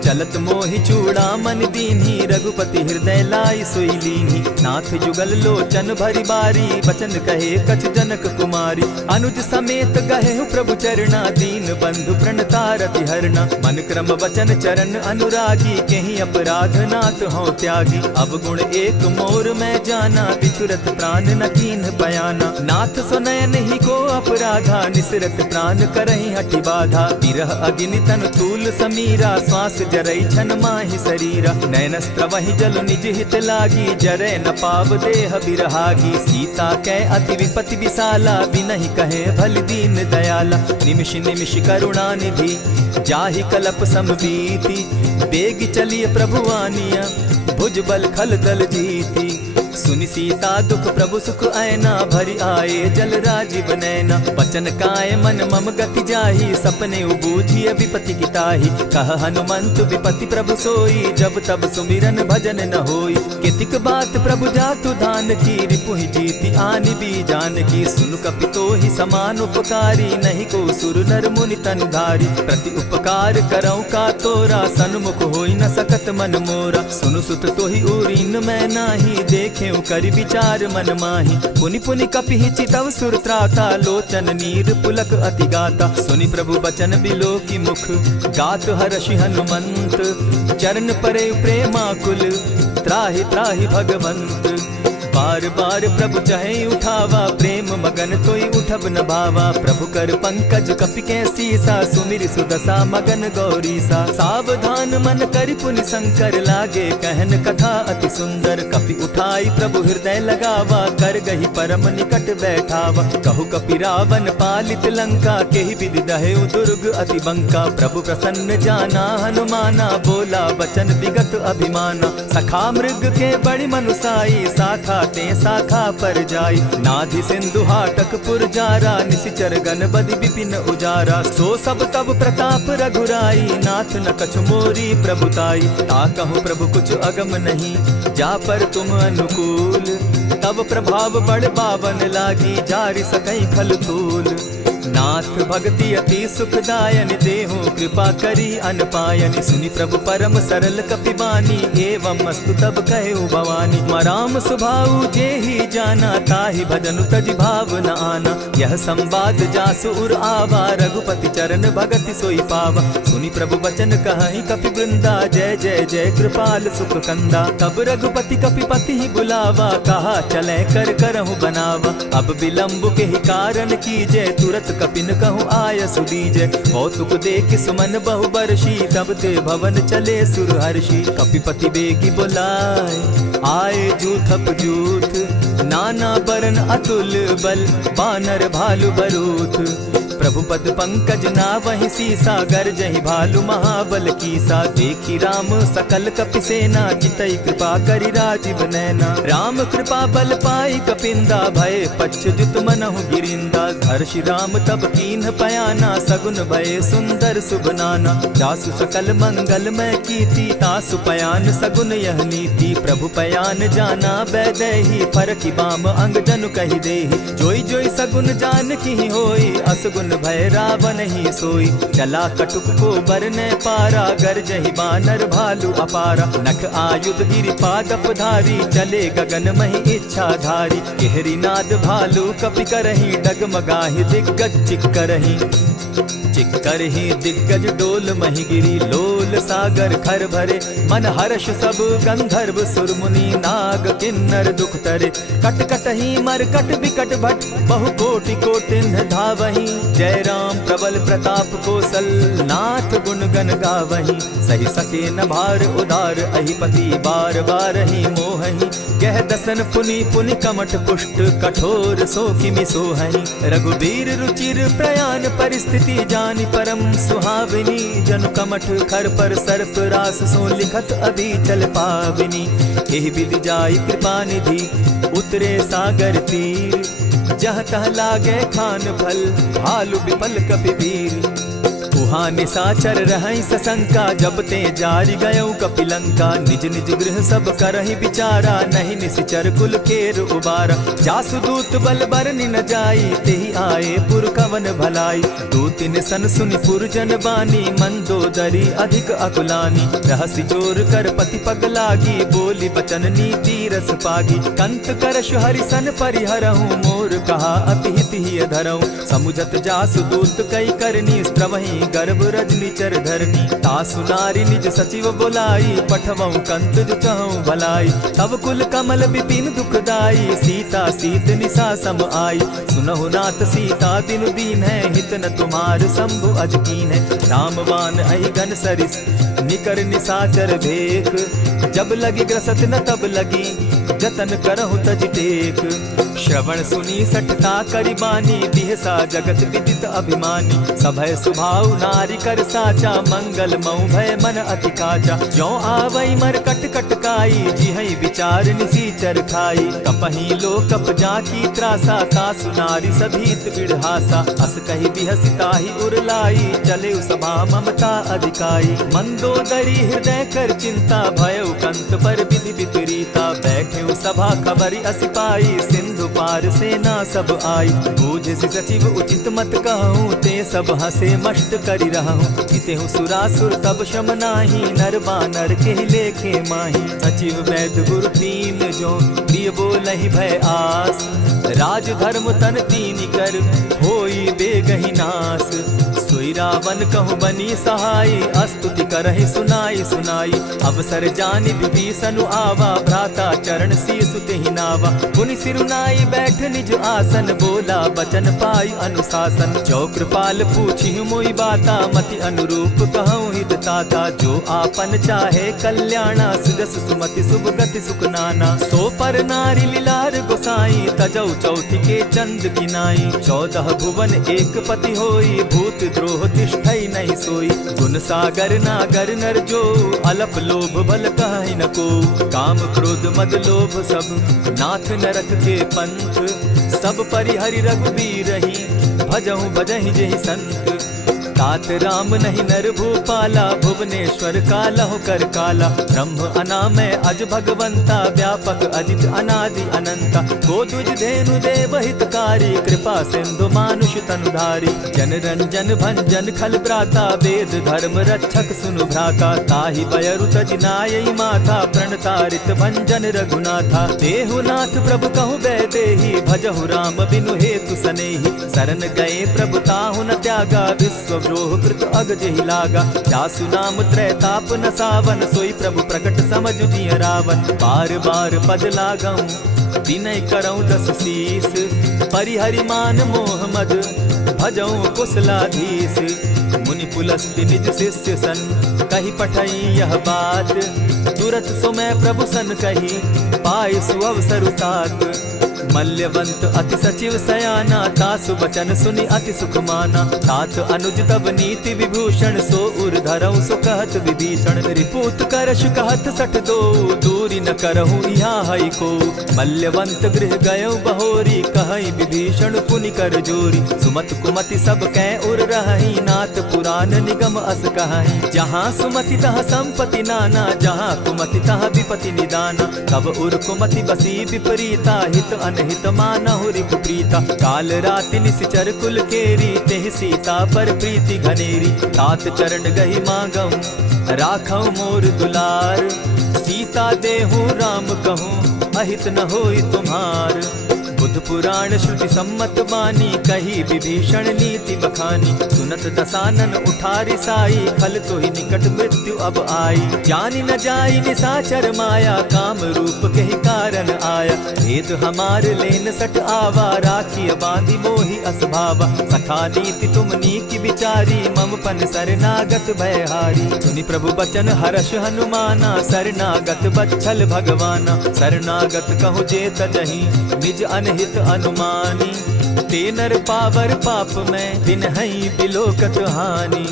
चलत मोहि चूड़ा मन दीन्ही, रघुपति हृदय लाई सोई लीन्ही। नाथ जुगल लोचन भरी बारी, बचन कहे कछ जनक कुमारी। अनुज समेत गहे प्रभु चरणा, दीन बंधु प्रणतारति हरना। मन क्रम वचन चरण अनुरागी, केहि अपराध नाथ हो त्यागी। अब गुण एक मोर मैं जाना, बिछुरत प्राण न कीन्ह पयाना। नाथ सुनयन ही को अपराधा, निसरत प्राण करहि हठि बाधा। विरह अग्नि तन तूल समीरा, श्वास जरई छन माहि शरीरा। नयनस्त्र वहि जल निज हित लागी, जरै न पाव देह बिरहागी। सीता कै अति विपति विशाला, बिनहि कहे भल दीन दयाला। निमिष निमिष करुणा निधि, जाहि कलप समबीति। बेग चलिए प्रभु आनिया, भुज बल खल दल जीती। सुनि सीता दुख प्रभु सुख ऐना, भरि आए जल राजीव नैना। बचन काय मन मम गति जाहि, सपने बूझिए विपति की ताहि। कह हनुमंत विपति प्रभु सोई, जब तब सुमिरन भजन न होई। कितिक बात प्रभु जातु धान की, रिपुहि जीति आनि भी जान की। सुनु कपितोहि समान उपकारी, नहीं को सुर नर मुनि तनुधारी। प्रति उपकार करऊँ का तोरा, सन्मुख होई न सकत मन मोरा। सुनु सुत तोहि उरीन मैं नाही, देखे करि विचार मन माही। पुनि पुनि कपिहि चितव सुर त्राता, लोचन नीर पुलक अति गाता। सुनि प्रभु बचन बिलो की मुख, गात हर्षि हनुमंत। चरण परे प्रेमाकुल, त्राहि त्राहि भगवंत। बार बार प्रभु चहे उठावा, प्रेम मगन तोई उठब न भावा। प्रभु कर पंकज कपि के सीसा, सुमिर सुदशा मगन गौरीसा। सावधान मन करि पुनि शंकर, लागे कहन कथा अति सुंदर। कपि उठाई प्रभु हृदय लगावा, कर गही परम निकट बैठावा। कहु कपि रावण पालित लंका, केहि विधि दहेउ दुर्ग अति बंका। प्रभु प्रसन्न जाना हनुमाना, बोला बचन विगत अभिमाना। सखा मृग के बड़ि मनुसाई, साखा ते शाखा पर जाई। नाधि सिंधु हाटक पुर जारा, निशिचर गण बदि विपिन उजारा। सो सब तब प्रताप रघुराई, नाथ न कछु मोरी प्रभुताई। ताकहु प्रभु कुछ अगम नहीं, जा पर तुम अनुकूल। तब प्रभाव बड़ पावन लागी, जारि सकई खल तूल। नाथ भक्ति अति सुखदायनि, देहु कृपा करी अनपायनि। सुनि प्रभु परम सरल कपिबानी, एवं अस्तु तब कहु भवानी। राम सुभाऊ जेहि जाना, ताहि भजनु तजि भाव न आना। यह संवाद जासु उर आवा, रघुपति चरण भगति सोई पावा। सुनि प्रभु बचन कहि कपि वृंदा, जय जय जय कृपाल सुख कंदा। तब रघुपति कपिपति ही बुलावा, कहा चले कर करहु बनावा। अब विलंब के ही कारण कीजय, तुरत कपिन कहूँ आय सुदीजय। कौतुक देख सुमन बहु बरसी, तब ते भवन चले सुर हर्षि। कपिपति बेगी बुलाए, आए जूथप जूथ। नाना बरन अतुल बल, बानर भालु बरूथ। प्रभु पद पंकज नावहि सीसा, गर्जहि भालु महाबल कीसा। देखी राम सकल कपि सेना, चितई कृपा करि राजीव नैना। राम कृपा बल पाई कपिंदा, भय पच्युत मनहु गिरिंदा। हर्षि राम तब कीन्ह पयाना, सगुन भय सुंदर शुभ नाना। जासु सकल मंगल मैं कीर्ति, तासु पयान सगुन यह नीति। प्रभु पयान जाना बैदेही, फरकि बाम अंग जनु कहि देहि। जोई जोई सगुन जान की होई, असगुन भय रावण ही सोई। चला कटुक को बरने पारा, गरजहि बानर भालु अपारा। नख आयुध गिरि पादप धारी, चले गगन महि इच्छा धारी। केहरी नाद भालु कपि करहि, डगमगाहि दिग्गज चिक्करहि। चिक्करहि दिग्गज डोल महि गिरी, लोल सागर खर भरे। मन हर्ष सब गंधर्व सुर मुनि, नाग किन्नर दुख तरे। कट कटहि मरकट बिकट भट, बहु कोटि कोटिन्ह धावहि। जय राम प्रबल प्रताप कौशल, नाथ गुण गण गावहि। सही सके न भार उदार, अहिपति बार बार ही मोहहि। कह दसन पुनि पुनि कमठ पुष्ट, कठोर सो किमि सोहहि। रघुबीर रुचिर प्रयाण परिस्थिति, जानि परम सुहाविनी। जनु कमठ खर पर सर्प रास, सो लिखत अभी चल पाविनी। एहि विधि जाई कृपा निधि, उतरे सागर तीर। जह तह लागे खान फल, भालु विपल कपि वीर। वहाँ निशाचर रहई सशंका, जब ते जारी गयऊ कपिलंका। निज निज गृह सब करहि विचारा, नहीं निशिचर कुल केर उबारा। जासु दूत बल बरनि न जाई, तेहि आए पुर कवन भलाई। दूतिन सन सुनि पुरजन बानी, मंदोदरी अधिक अकुलानी। रहसि जोर कर पति पग लागी, बोली बचन नीति रस पागी। कंत करश हरि सन परिहरहूँ, मोर कहा अति हित ही धरऊँ। समुझत जासु दूत कई करनी, स्त्रवहि गर्भ रजनी चर धरनी। तासु नारी निज सचिव बोलाई, पठवऊँ कंत जो चहूँ भलाई। तब कुल कमल विपिन दुखदाई, सीता सीत निशा सम आई। सुनहु नाथ सीता दिनु दीन है, हित न तुम्हार शंभु अजकीन है। रामवान अहि घन सरिस निकर निशाचर भेक, जब लगी ग्रसत न तब लगी जतन करहु तज टेक। श्रवण सुनी सठता करिबानी, बिहसा जगत विदित अभिमानी। सभय सुभाव नारी कर साचा, मंगल मऊ भय मन अति काचा। जो आवई मर कट कट काई, जिहई विचार निसीचर खाई। कपही लो कप जाकी त्रासा, तासु नारी सभीत बिढ़ासा। अस कही बिहसिता ही उरलाई, चले सभा ममता अधिकाई। मंदोदरी हृदय कर चिंता, भयउ कंत पर विधि विपरीता। बैठे सभा खबरी अस पाई, सिंधु पार सेना सब आई। बूझ सचिव उचित मत कहूँ, ते सब हसे मष्ट करि रहूँ। इतेहु सुरासुर तब शम नाही, नर बानर के लेखे माही। सचिव वैद्य गुरु तीन जो, प्रिय बोलहि भय आस। राज धर्म तन तीन कर, होई बेगहि नास। सोई रावण कहु बनी सहाय, अस्तुति करहि सुनाई सुनाई। अवसर जानि विभीषण आवा, भ्राता चरण शीस तेहि नावा। पुनि सिरुनाई बैठ निज आसन, बोला बचन पाई अनुशासन। जो कृपाल पूछि मोई बाता, मति अनुरूप कहूँ हित ताता। जो आपन चाहे कल्याणा, सुजस सुमति शुभ गति सुख नाना। सो पर नारी लीलार गोसाई, तजौ चौथि के चंद किनाई। 14 भुवन एक पति होई, भूत द्रोह तिष्ठई नहीं सोई। गुण सागर नागर नर जो, अलप लोभ बल कहि न को। काम क्रोध मद लोभ सब, नाथ नरक के पंथ। सब परिहरि रघुबीर रही, भजहु भजहि जेहि संत। तात राम नहीं नर भूपाला, भुवनेश्वर कालहु कर काला। ब्रह्म अनामय अज भगवंता, व्यापक अजित अनादि अनंता। गोदुज धेनु देव हितकारी, कृपा सिंधु मानुष तनुधारी। जन रंजन भंजन खल भ्राता, वेद धर्म रक्षक सुनु भ्राता। ताहि बयरु तज नायई माथा, प्रणतारित भंजन रघुनाथा। देहुनाथ प्रभु कहु बैदेही, भजहु राम बिनु हेतु सनेही। शरण गए प्रभु ताहु न त्यागा, विश्व द्रोह कृत अग जेहि लागा। जासु नाम त्रैताप न सावन, सोई प्रभु प्रकट समझ जिय रावण। बार बार पद लागऊं, विनय करऊं दस शीस। परिहरि मान मोह मद, भजऊं कुशलाधीश। मुनि पुलस्ति निज शिष्य सन, कही पठई यह बात। तुरत सो मैं प्रभु सन कही, पाए सुअवसर तात। मल्यवंत अति सचिव सयाना, तासु बचन सुनि अति सुख माना। तात अनुज तब नीति विभूषण, सो उर धरऊं सो कहत विभीषण। रिपुत करश कहत सठ दो, दूरी न करहूँ यहाँ हई को। मल्यवंत गृह गयऊ बहोरी, कहई विभीषण पुनि कर जोरी। सुमत कुमति सब कै उर रहई, नाथ पुराण निगम अस कहई। जहाँ सुमति तह संपति नाना, जहाँ कुमति तह विपति निदाना। तब उर कुमति बसी विपरीता, हित अनहित मानहु रिपु प्रीता। काल राति निशिचर कुल केरी, तेहि सीता पर प्रीति घनेरी। तात चरण गहि मांगऊं, राखऊं मोर दुलार। सीता देहूं राम कहूं, अहित न होई तुम्हार। बुद्ध पुराण श्रुति सम्मत बानी, कही विभीषण नीति बखानी। सुनत दसानन उठारी साई, खल तो ही निकट मृत्यु अब आई। जानि न जाई निशाचर माया, काम रूप के ही कारण आया। भेद हमार लेन सट आवा, राखी बांधी मोहि असभावा। सखा नीति तुम नीति विचारी, मम पन शरणागत भयहारी। सुनि प्रभु बचन हर्ष हनुमाना, शरणागत बच्छल भगवाना। शरणागत कहु जे तजहि, निज अनहित अनुमानी। ते नर पावर पाप में दिन हई बिलोकत हानि।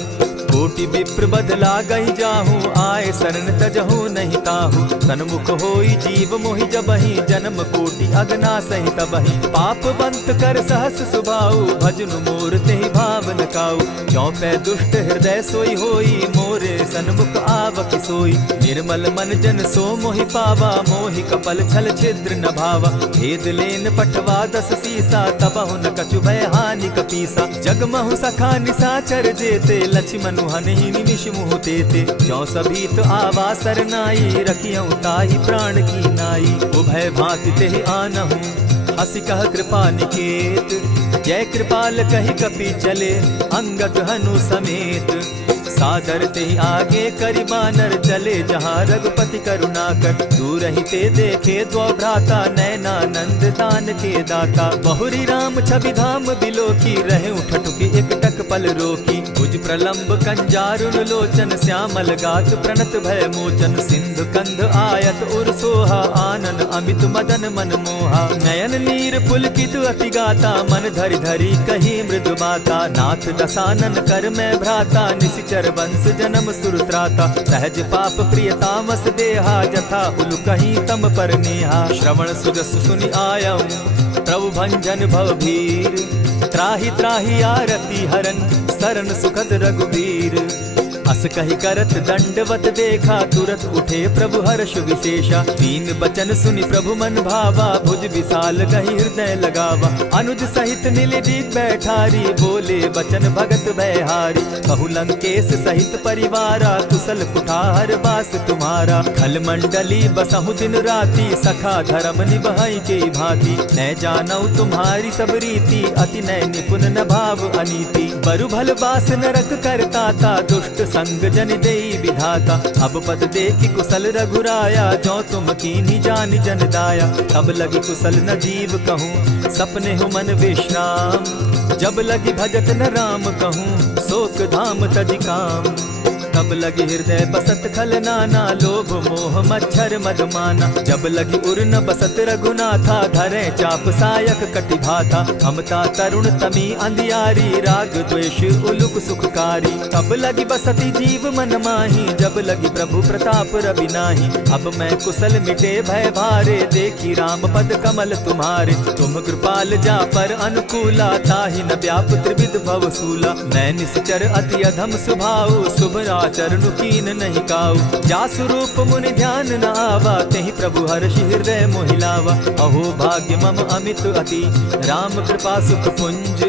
कोट कोटि विप्र बदला गही जाहू, आए शरण तजहू नहीं ताहू। सन्मुख होई जीव मोहि जबहि, जन्म कोटि अगना सही तबहि। पाप बंत कर सहस सुभाऊ, भजनु मोर तेहि भावन काऊ। ज्यों पै दुष्ट हृदय सोई होई, मोरे सन्मुख आवक सोई। निर्मल मन जन सो मोहि पावा, मोहि कपल छल छिद्र न भावा। भेद लेन पठवा 10 सीसा, तबहु न कछु भय हानि कपीसा। जगमहु सखा निसाचर जेते, लक्ष्मण हनहि निमिष मुह तेते। ज्यों सभीत आवा सरनाई, रखियऊ ताहि प्राण की नाई। उभय भांति तेहि आनहु, हसी कह कृपा निकेत। जय कृपाल कहि कपि चले, अंगद हनु समेत। सादर ते आगे करि बानर चले, जहाँ रघुपति करुणाकर। दूर ही ते देखे द्वौ भ्राता, नैनानंद दान के दाता। बहुरी राम छवि धाम बिलोकी, रहे ठठुकी एक टक पल रोकी। भुज प्रलंब कंजारुन लोचन, श्यामल गात प्रणत भय मोचन। सिंधु कंध आयत उर सोहा, आनन अमित मदन मन मोहा। नयन नीर पुलकित अति गाता, मन धरि धरि कही मृदु बाता। नाथ दसानन कर मैं भ्राता, निशिचर वंश जन्म सुरत्राता। सहज पाप प्रिय तामस देहा, जथा उलु कहीं तम पर नेहा। श्रवण सुजस सुनि आयऊं, प्रभु भंजन भव भीर। त्राहि त्राहि आरती हरन, सरन सुखद रघुबीर। अस कहि करत दंडवत देखा, तुरत उठे प्रभु हर्ष विशेषा। दीन बचन सुनि प्रभु मन भावा, भुज विशाल कहि हृदय लगावा। अनुज सहित नीलदीप बैठारी, बोले बचन भगत भयहारी। कहु लंकेश सहित परिवारा, कुशल कुठार बास तुम्हारा। खल मंडली बसहु दिन राति, सखा धर्म निभाई के भांति। न जानौ तुम्हारी सब रीति, अति नय निपुण न भाव अनीति। बरु भल बास नरक करताता, दुष्ट संग जन देई विधाता। अब पद देखि कुशल रघुराया, जो तुम कीन्ही जान जन दाया। तब लगी कुशल न जीव कहूँ, सपने हो मन विश्राम। जब लगी भजत न राम कहूँ, शोक धाम तज काम। तब लगी हृदय बसत खल नाना, लोभ मोह मच्छर मद माना। जब लगी उर न बसत रघुनाथा, धरे चाप सायक कटि भाता। ममता तरुण तमी अंधियारी, राग द्वेष उलुक सुखकारी। तब लगी बसती जीव मन माही, जब लगी प्रभु प्रताप रवि नाही। अब मैं कुशल मिटे भय भारे, देखी राम पद कमल तुम्हारे। तुम कृपाल जा पर अनुकूला, ताहि न व्याप त्रिविध भव सूला। मैं निश्चर अति अधम सुभाऊ, शुभ चरणु कीन नहीं काऊ। जासु रूप मुनि ध्यान न आवा, तेहि प्रभु हर्षि हृदय मोहिलावा। अहो भाग्य मम अमित अति, राम कृपा सुख पुंज।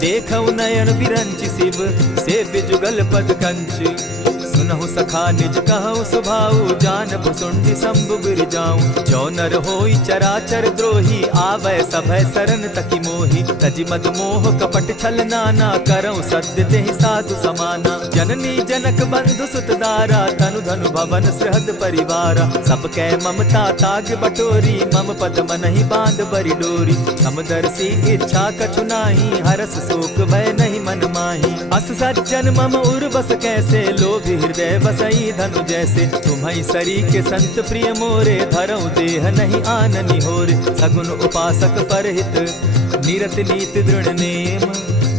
देखऊ नयन बिरंचि शिव, सेव्य जुगल पद कंच। सुनहु सखा निज कहूँ सुभाऊ, जान भुसुंडि शंभु गिर जाऊं। जो नर होई चराचर द्रोही, आवे सभय सरन तकी मोही। तजि मद मोह कपट छल नाना, करऊं सत्य तेहि साधु समाना। जननी जनक बंधु सुत दारा, तनु धनु भवन सृहद परिवारा। सब कै ममता ताग बटोरी, मम पद मनहि बांध बरि डोरी। समदर्शी इच्छा कछु नाही, हरस शोक भय नहीं मन माही। अस सज्जन मम उर बस कैसे, लोभी हृदय बसई धनु जैसे। तुम्हि सरी के संत प्रिय मोरे, धरऊ देह नहीं आननि होरे। सगुन उपासक परहित, निरत नीत दृढ़ नेम।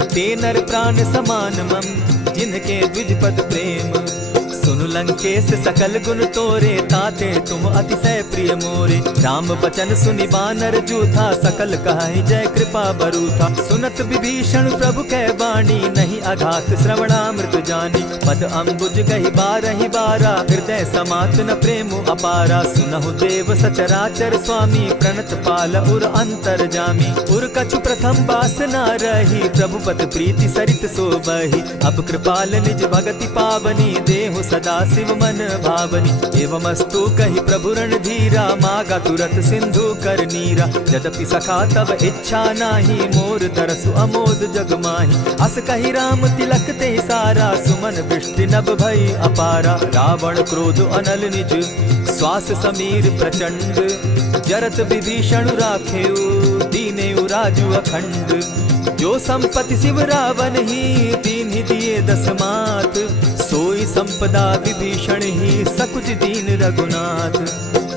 ते नर प्राण समान मम, जिनके द्विज पद प्रेम। सुनु लंकेश सकल गुण तोरे, ताते तुम अतिशय प्रिय मोरे। राम बचन सुनि बानर जूथा, सकल कहाई जय कृपा बरूथा। सुनत विभीषण प्रभु कै बाणी, नहीं अघात श्रवणामृत जानी। पद अम्बुज गहि बारहि बारा, हृदय समात न प्रेम अपारा। सुनहु देव सचराचर स्वामी, प्रणत पाल उर अंतर जामी। उर कछु प्रथम बास न रही, प्रभु पद प्रीति सरित सोबहि। अब कृपाल निज भगति पावनी, देहु सदा शिव मन भावनी। एवमस्तु कहि प्रभु रणधीरा, मागा तुरत सिंधु कर नीरा। यद्यपि सखा तब इच्छा नाही, मोर तरसु अमोद जग माही। अस कहि राम तिलक ते सारा, सुमन दृष्टि नभ भई अपारा। रावण क्रोध अनल निज, श्वास समीर प्रचंड। जरत विभीषण राखेउ, दीनेउ राजु अखंड। जो संपत्ति शिव रावण ही, दीन्हि दिए 10 मात। सोई संपदा विभीषण ही, सकुच दीन रघुनाथ।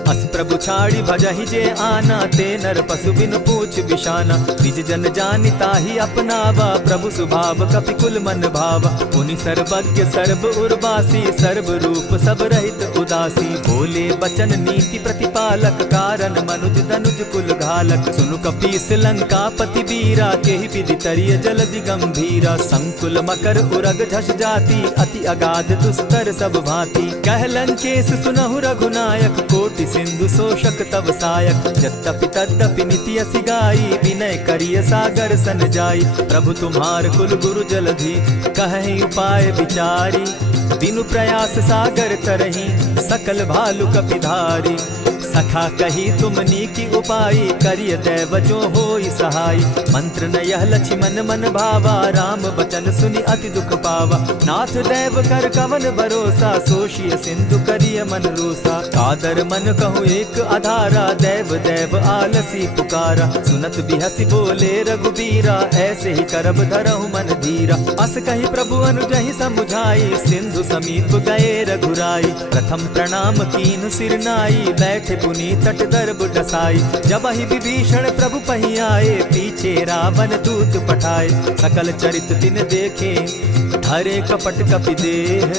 अस प्रभु छाड़ी भजहि जे आना, ते नर पशु बिन पूछ बिशाना। निज जन जानि ताहि अपनावा, प्रभु स्वभाव कपि कुल मन भावा। मुनि सर्वज्ञ सर्व उर्वासी, सर्व रूप सब रहित उदासी। बोले बचन नीति प्रतिपालक, कारण मनुज धनुज कुल घालक। सुनु कपीस लंकापति वीरा, केहि विधि तरिय जलधि गंभीरा। संकुल मकर उरग झष जाति, अति अगाध दुस्तर सब भांति। कह लंकेश सुनहु रघुनायक, कोटि सिंधु शोषक तब सायक। यद्यपि तद्यपि निति असि गाई, विनय करिय सागर सन जाई। प्रभु तुम्हार कुल गुरु जलधि, कहि उपाय विचारी। बिनु प्रयास सागर तरहि, सकल भालु कपिधारी। सखा कही तुमनी की उपाय, करिय दैव जो होई सहाय। मंत्र न यह लक्ष्मण मन भावा, राम बचन सुनि अति दुख पावा। नाथ दैव कर कवन भरोसा, सोषिय सिंधु करिय मन रोसा। कादर मन कहूँ एक आधारा, दैव दैव आलसी पुकारा। सुनत बिहसी बोले रघुबीरा, ऐसे ही करब धरहु मन धीरा। अस कही प्रभु अनुजहि समुझाई, सिंधु समीप गए रघुराई। प्रथम प्रणाम कीन सिर नाई, बैठे पुनि तट दर्ब डसाई। जब ही विभीषण प्रभु पही आए, पीछे रावण दूत पठाए। सकल चरित तिन देखे, धरे कपट कपि देह।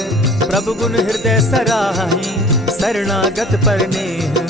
प्रभु गुण हृदय सराहि, शरणागत पर नेह।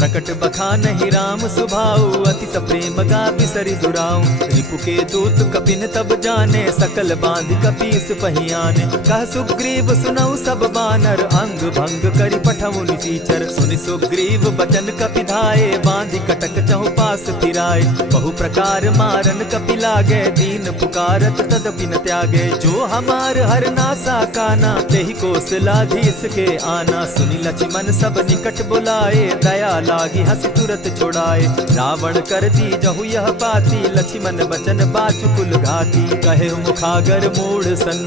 प्रकट बखानहि राम सुभाऊ, अति सप्रेम गा बिसरि दुराऊ। रिपु के दूत कपिन तब जाने, सकल बांधि कपीस पहियाने। कह सुग्रीव सुनऊ सब बानर, अंग भंग करि पठऊ निसीचर। सुनि सुग्रीव बचन कपि धाये, बांधि कटक चहु पास फिराए। बहु प्रकार मारन कपि लागे, दीन पुकारत तदपि न त्यागे। जो हमार हर नासा काना, तेहि कौशलाधीश के आना। सुनि लक्ष्मण सब निकट बुलाए, दया लागी हंस तुरत छोड़ाए। रावण कर दी जहु यह बाती, लक्ष्मण बचन बाचु कुल घाती। कहे मुखागर मूढ़ सन,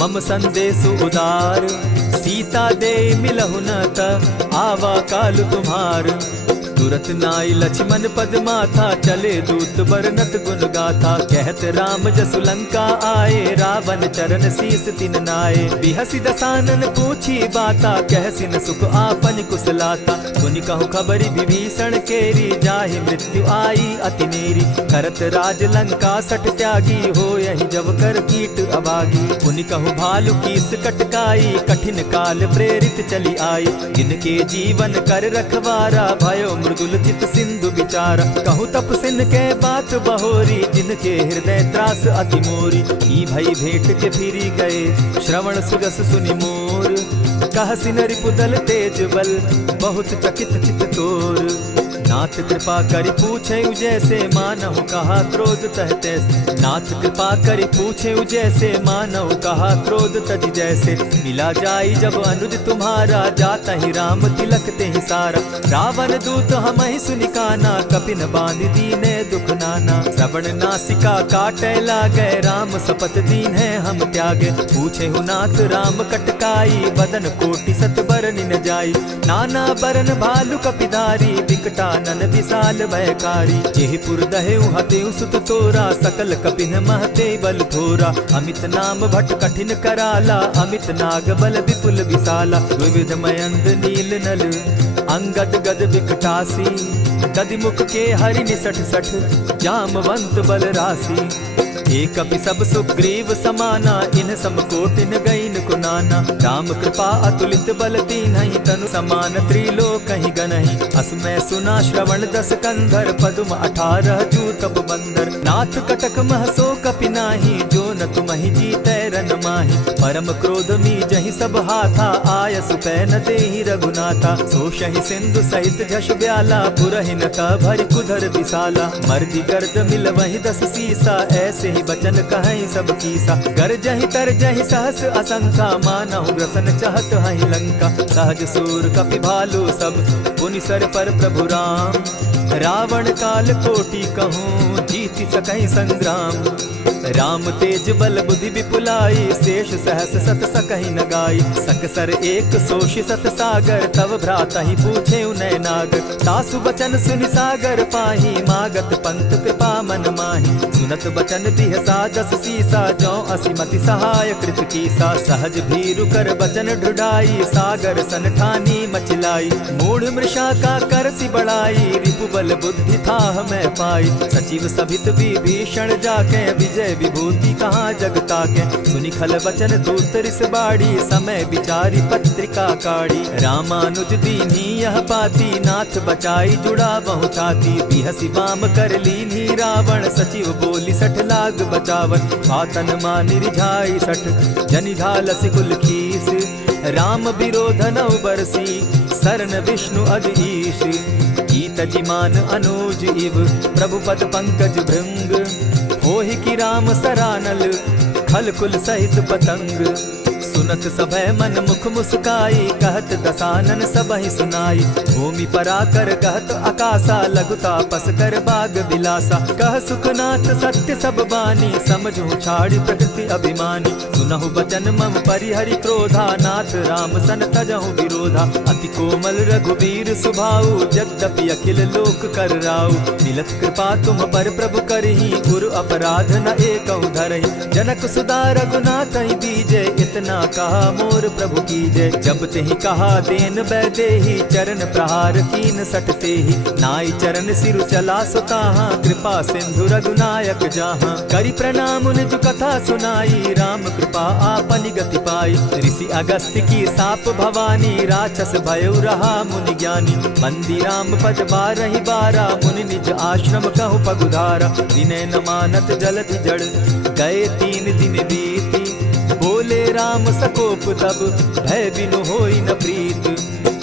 मम संदेश उदार। सीता दे मिलहु न त, आवा काल तुम्हार। तुरत नाई लक्ष्मण पद माथा, चले दूत बरनत गुण गाथा। कहत राम जसु लंका आए, रावण चरण शीस तिन नाये। बिहसि दसानन पूछी बाता, कहसिन सुख आपन कुशलाता। मुनि कहु खबरि विभीषण केरी, जाहि मृत्यु आई अति नेरी। करत राज लंका सठ त्यागी, हो यही जब कर कीट अभागी। मुनि कहु भालु कीस कटकाई, कठिन काल प्रेरित चली आई। जिनके जीवन कर रखवारा, भयो मृदुल चित सिंधु विचार। कहु तपसिन के बात बहोरी, जिनके हृदय त्रास अति मोरी। ई भई भेंट के फिरी गए, श्रवण सुजस सुनि मोर। कहसिन रिपुदल तेज बल, बहुत चकित चित तोर। नाथ कृपा करि पूछे जैसे, मानहु कहा क्रोध तह तैसे। नाथ कृपा करि पूछे जैसे, मानहु कहा क्रोध तज जैसे। मिला जाई जब अनुज तुम्हारा, जाता ही राम तिलक ते ही सारा। रावण दूत हम ही सुनिकाना, कपिन बांध दीने दुख नाना। श्रवण नासिका काटे लागे, राम सपत दीन है हम त्यागे। पूछे हु नाथ राम कटकाई, बदन कोटि सत बरन न जाई। नाना बरन भालु कपिधारी, विकटा नन विशाल भयकारी। जेहिपुर दहेउ हतेउ सुत तोरा, सकल कपिन महते बल थोरा। अमित नाम भट कठिन कराला, अमित नाग बल विपुल विशाला। विविध मयंद नील नल, अंगद गद विकटासी। दधिमुख के हरि निसठ सठ, जामवंत बल राशि। एक कपि सब सुग्रीव समाना, इन सम कोटिन गईन कुनाना। राम कृपा अतुलित बल तीन्हि, तनु समान त्रिलोक ही गनहि। असमय सुना श्रवण दस कंधर, पदुम 18 जूतप बंदर। नाथ कटक महसो कपि नाही, जो न तुमहि जीतै रन माहि। परम क्रोध मी जहि सब हाथा, आय सुपै न देहि रघुनाथा। सोषहि सिंधु सहित झष ब्याला, पुरहि न भरि कुधर विशाला। मर्दि गर्द मिल वहि 10 सीसा, ऐसे बचन कहीं सब कीसा। कर जहि तर जहि सहस असंखा, मानहु ग्रसन चाहत हहि लंका। सहज सूर कपि भालु सब, पुनि सर पर प्रभु राम। रावण काल कोटि कहूँ, जीति सकहि संग्राम। राम तेज बल बुद्धि विपुलाई, शेष सहस सत सकहि न गाई। सकसर एक सोष सत सागर, तव भ्राता ही पूछे उनय नागर। तासु बचन सुनि सागर पाही, मागत पंत कृपा मन माही। सुनत बचन बिहसा जस सीसा, जौ असिमति सहाय कृत कीसा। सहज भीरु कर बचन ढुढ़ाई, सागर सन ठानी मचिलाई। मूढ़ मृषा का कर सी बढ़ाई, रिपु बल बुद्धि थाह मैं पाई। सचिव सभित विभीषण जाके, विजय विभूति कहाँ जगता के। सुनि खल बचन दूत रिस बाड़ी, समय विचारी पत्रिका काढ़ी। रामानुज दीन्ही यह पाती, नाथ बचाई जुड़ा बहु छाती। बिहसी बाम कर लीन्ही रावण, सचिव बोली सठ लाग बचावन। पातन मानि रिझाई सठ, जनि ढालसि कुल खीस। राम विरोध नौ बरसी, सरन विष्णु अज ईश। ईत जिमान अनुज इव, प्रभु पद पंकज भृंग। होहि की राम सरानल, खल कुल सहित पतंग। सुनत सभय मन मुख मुस्काई, कहत दसानन सबहि सुनाई। भूमि पराकर कहत आकाशा, लघु तापस कर बाग बिलासा। कह सुखनाथ सत्य सब बानी, समझू छाड़ी प्रकृति अभिमानी। सुनहु बचन मम परिहरि क्रोधा, नाथ राम सन तजहु विरोधा। अति कोमल रघुबीर सुभाऊ, यद्यपि अखिल लोक कर राऊ। मिलत कृपा तुम पर प्रभु करही, गुरु अपराध न एकहु धरहि। जनक सुदा रघुनाथ ही दीजे, इतना कहा मोर प्रभु की जय। जब तेहि कहा देन बैदेही, चरण प्रहार कीन सटते ही। नाई चरण सिरु चला सुताहा, कृपा सिंधु रघुनायक जाहा। करि प्रणाम निज कथा सुनाई, राम कृपा आपनि गति पाई। ऋषि अगस्त्य की साप भवानी, राक्षस भयउ रहा मुनि ज्ञानी। बंदी राम पद बारहि बारा, मुनि निज आश्रम कहु पगुधारा। विनय न मानत जलधि जड़, गए 3 दिन बीती। बोले राम सकोप तब, भय बिनु होई न प्रीत।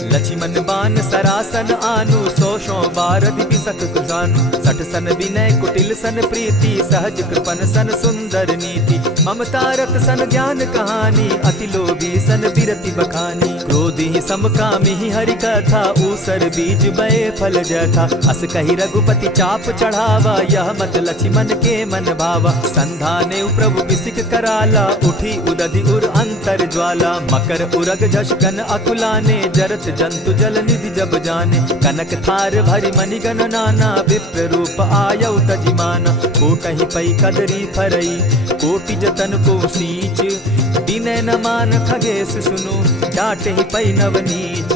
लक्ष्मण बान सरासन आनु, 100 बारधि बिसक कुजानु। 60 सन विनय कुटिल सन प्रीति, सहज कृपन सन सुंदर नीति। ममता रत सन ज्ञान कहानी, अति लोभी सन बिरति बखानी। क्रोधी समकामी हरि कथा, ऊसर बीज बय फल जथा। अस कहि रघुपति चाप चढ़ावा, यह मत लक्ष्मण के मन भावा। संधाने प्रभु बिसिक कराला, उठी उदधि उर अंतर ज्वाला। मकर उरग झष गन अकुलाने, जरत जंतु जल निधि जब जाने। कनक थार भरी मणिगण नाना, विप्र रूप आयउ तजिमाना। कोटहि पै कदरी फरई, कोटि जतन को सींच। विनय न मान खगेश सुनु, डांटहि पै नवनीच।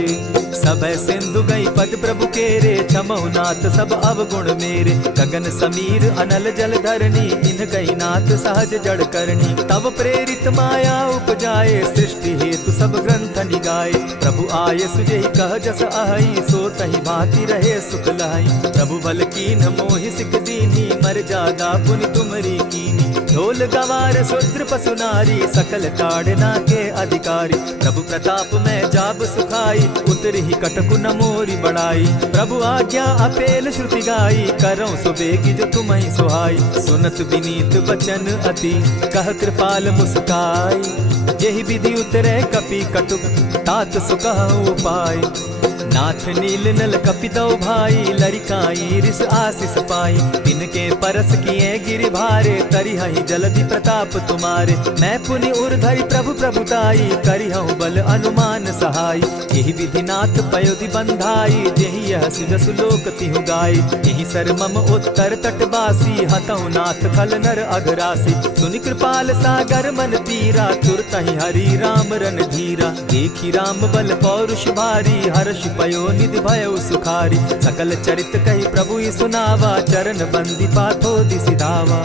सभय सिंधु गई पद प्रभु केरे, छमहु नाथ सब अवगुण मेरे। गगन समीर अनल जल धरनी, इन गई नाथ सहज जड़ करनी। तब प्रेरित माया उपजाए, सृष्टि हेतु सब ग्रंथ निगाए। प्रभु आये सुजेहि कह जस अहई, सो तहि भांति रहे सुख लहई। प्रभु बल कीन्ह मोहि सिख दीन्ही, मर जादा पुनि तुमरी कीनी। ढोल गवार शूद्र पशु नारी, सकल ताड़ना के अधिकारी। प्रभु प्रताप में जाब सुखाई, उतरहि कटकु न मोरी बड़ाई। प्रभु आज्ञा अपेल श्रुति गाई, करऊं सो बेगी जो तुम्हि सुहाई। सुनत विनीत बचन अति, कह कृपाल मुस्काई। जेहि विधि उतरे कपि कटुक, तात सो कहउँ उपाय। नाथ नील नल कपितौ भाई, लरिकाई रिस आशीष पाई। तिनके परस किए गिरि भारे, तरिहहि जलधि प्रताप तुम्हारे। मैं पुनि उर्धरि प्रभु प्रभुताई, करिहउँ बल अनुमान सहाय। यही विधि नाथ पयोधि बंधाई, जेहि यह सुजसु लोक तिहु गाई। यही सर मम उत्तर तटवासी, हतउ नाथ खल नर अघरासी। सुनि कृपाल सागर मन तीरा, तुरतहि हरि राम रन धीरा। देखी राम बल पौरुष भारी, हर्ष पयो निधि भयउ सुखारी। सकल चरित कहि प्रभु सुनावा, चरण बंदी पाथो दिसि धावा।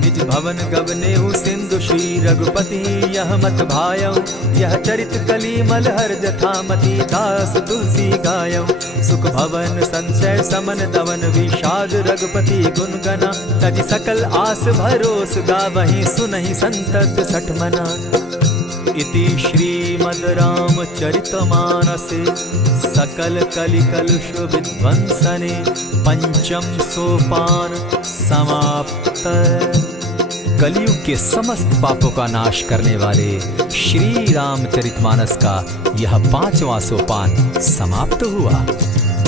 निज भवन गवनेउ सिंधु श्री रघुपति, यह मत भायउ। यह चरित कली मलहर जथामति, दास तुलसी गायउ। सुख भवन संशय समन दवन, विषाद रघुपति गुण गना। तज सकल आस भरोस, गावहि सुनहि संतत सठ मना। इति श्रीमद् रामचरितमानसे, सकल कलि कलुष विध्वंसने। पंचम सोपान समाप्त। कलयुग के समस्त पापों का नाश करने वाले श्री रामचरितमानस का यह 5वां सोपान समाप्त हुआ।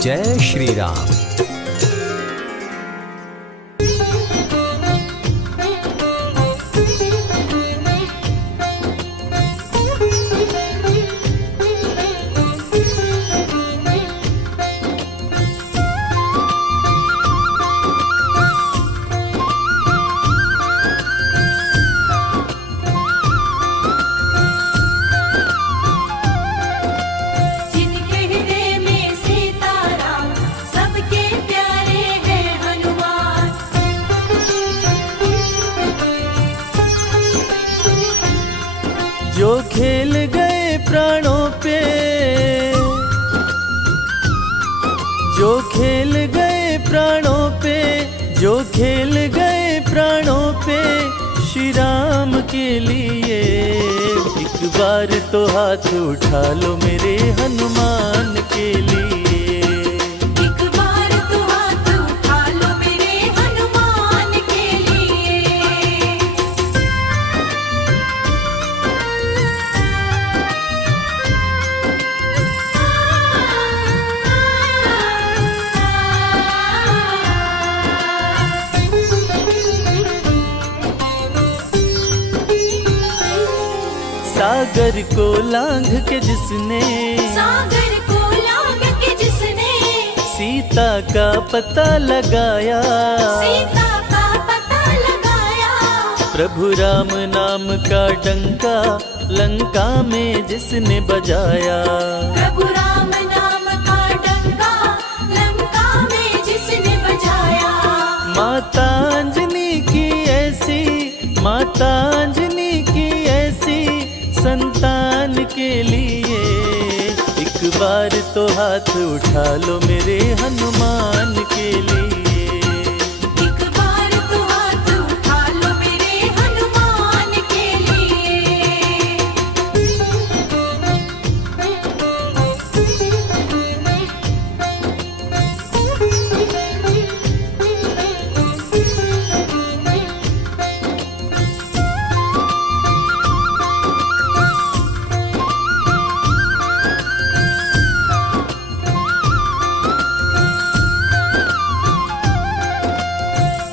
जय श्री राम। खेल गए प्राणों पे श्री राम के लिए। एक बार तो हाथ उठा लो मेरे हनुमान के लिए। एक बार तो हाथ उठा लो मेरे हनुमान के लिए। सागर को लांघ के जिसने, सागर को लांघ के जिसने सीता का पता लगाया, सीता का पता लगाया। प्रभु राम नाम का डंका लंका में जिसने बजाया। प्रभु राम नाम का डंका लंका में जिसने बजाया। माता अंजनी की ऐसी, माता अंजनी की ऐसी संतान के लिए। एक बार तो हाथ उठा लो मेरे हनुमान के लिए। एक बार तो हाथ उठा लो मेरे हनुमान के लिए।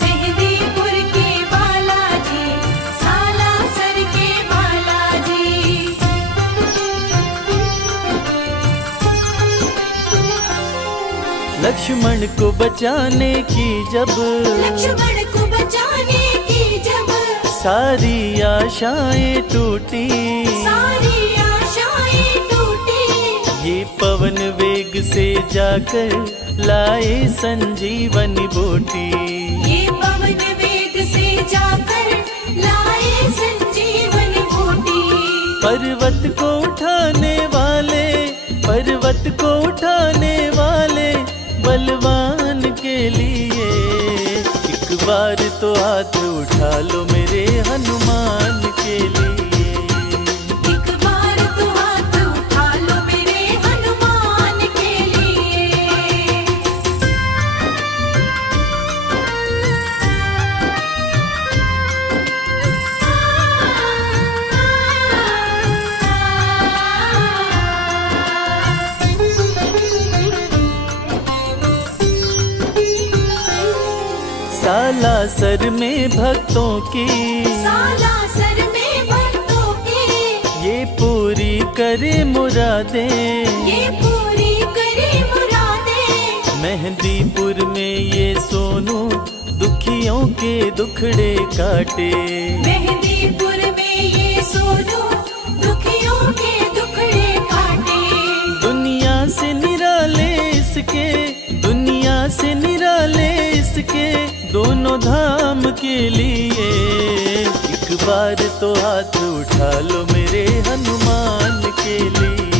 मेहंदीपुर के बालाजी, सालासर के बालाजी। लक्ष्मण को बचाने की जब, लक्ष्मण को बचाने की जब सारी आशाएं टूटी, सारी आशाएं टूटी। ये पवन वेग से जाकर लाए संजीवनी बूटी। ये पवन वेग से जाकर लाए संजीवनी बूटी। पर्वत को उठाने वाले, पर्वत को उठाने वाले बलवान के लिए। एक बार तो हाथ उठा लो मेरे हनुमान के लिए। एक बार तो हाथ उठा लो मेरे हनुमान के लिए। सालासर में भक्तों की, सालासर में भक्तों के ये पूरी करे मुरादें। ये पूरी करे मुरादें। मेहंदीपुर में ये सोनू दुखियों के दुखड़े काटे। मेहंदीपुर में ये सोनू दुखियों के दुखड़े काटे। दुनिया से निराले इसके, दुनिया से निराले इसके दोनों धाम के लिए। एक बार तो हाथ उठा लो मेरे हनुमान के लिए।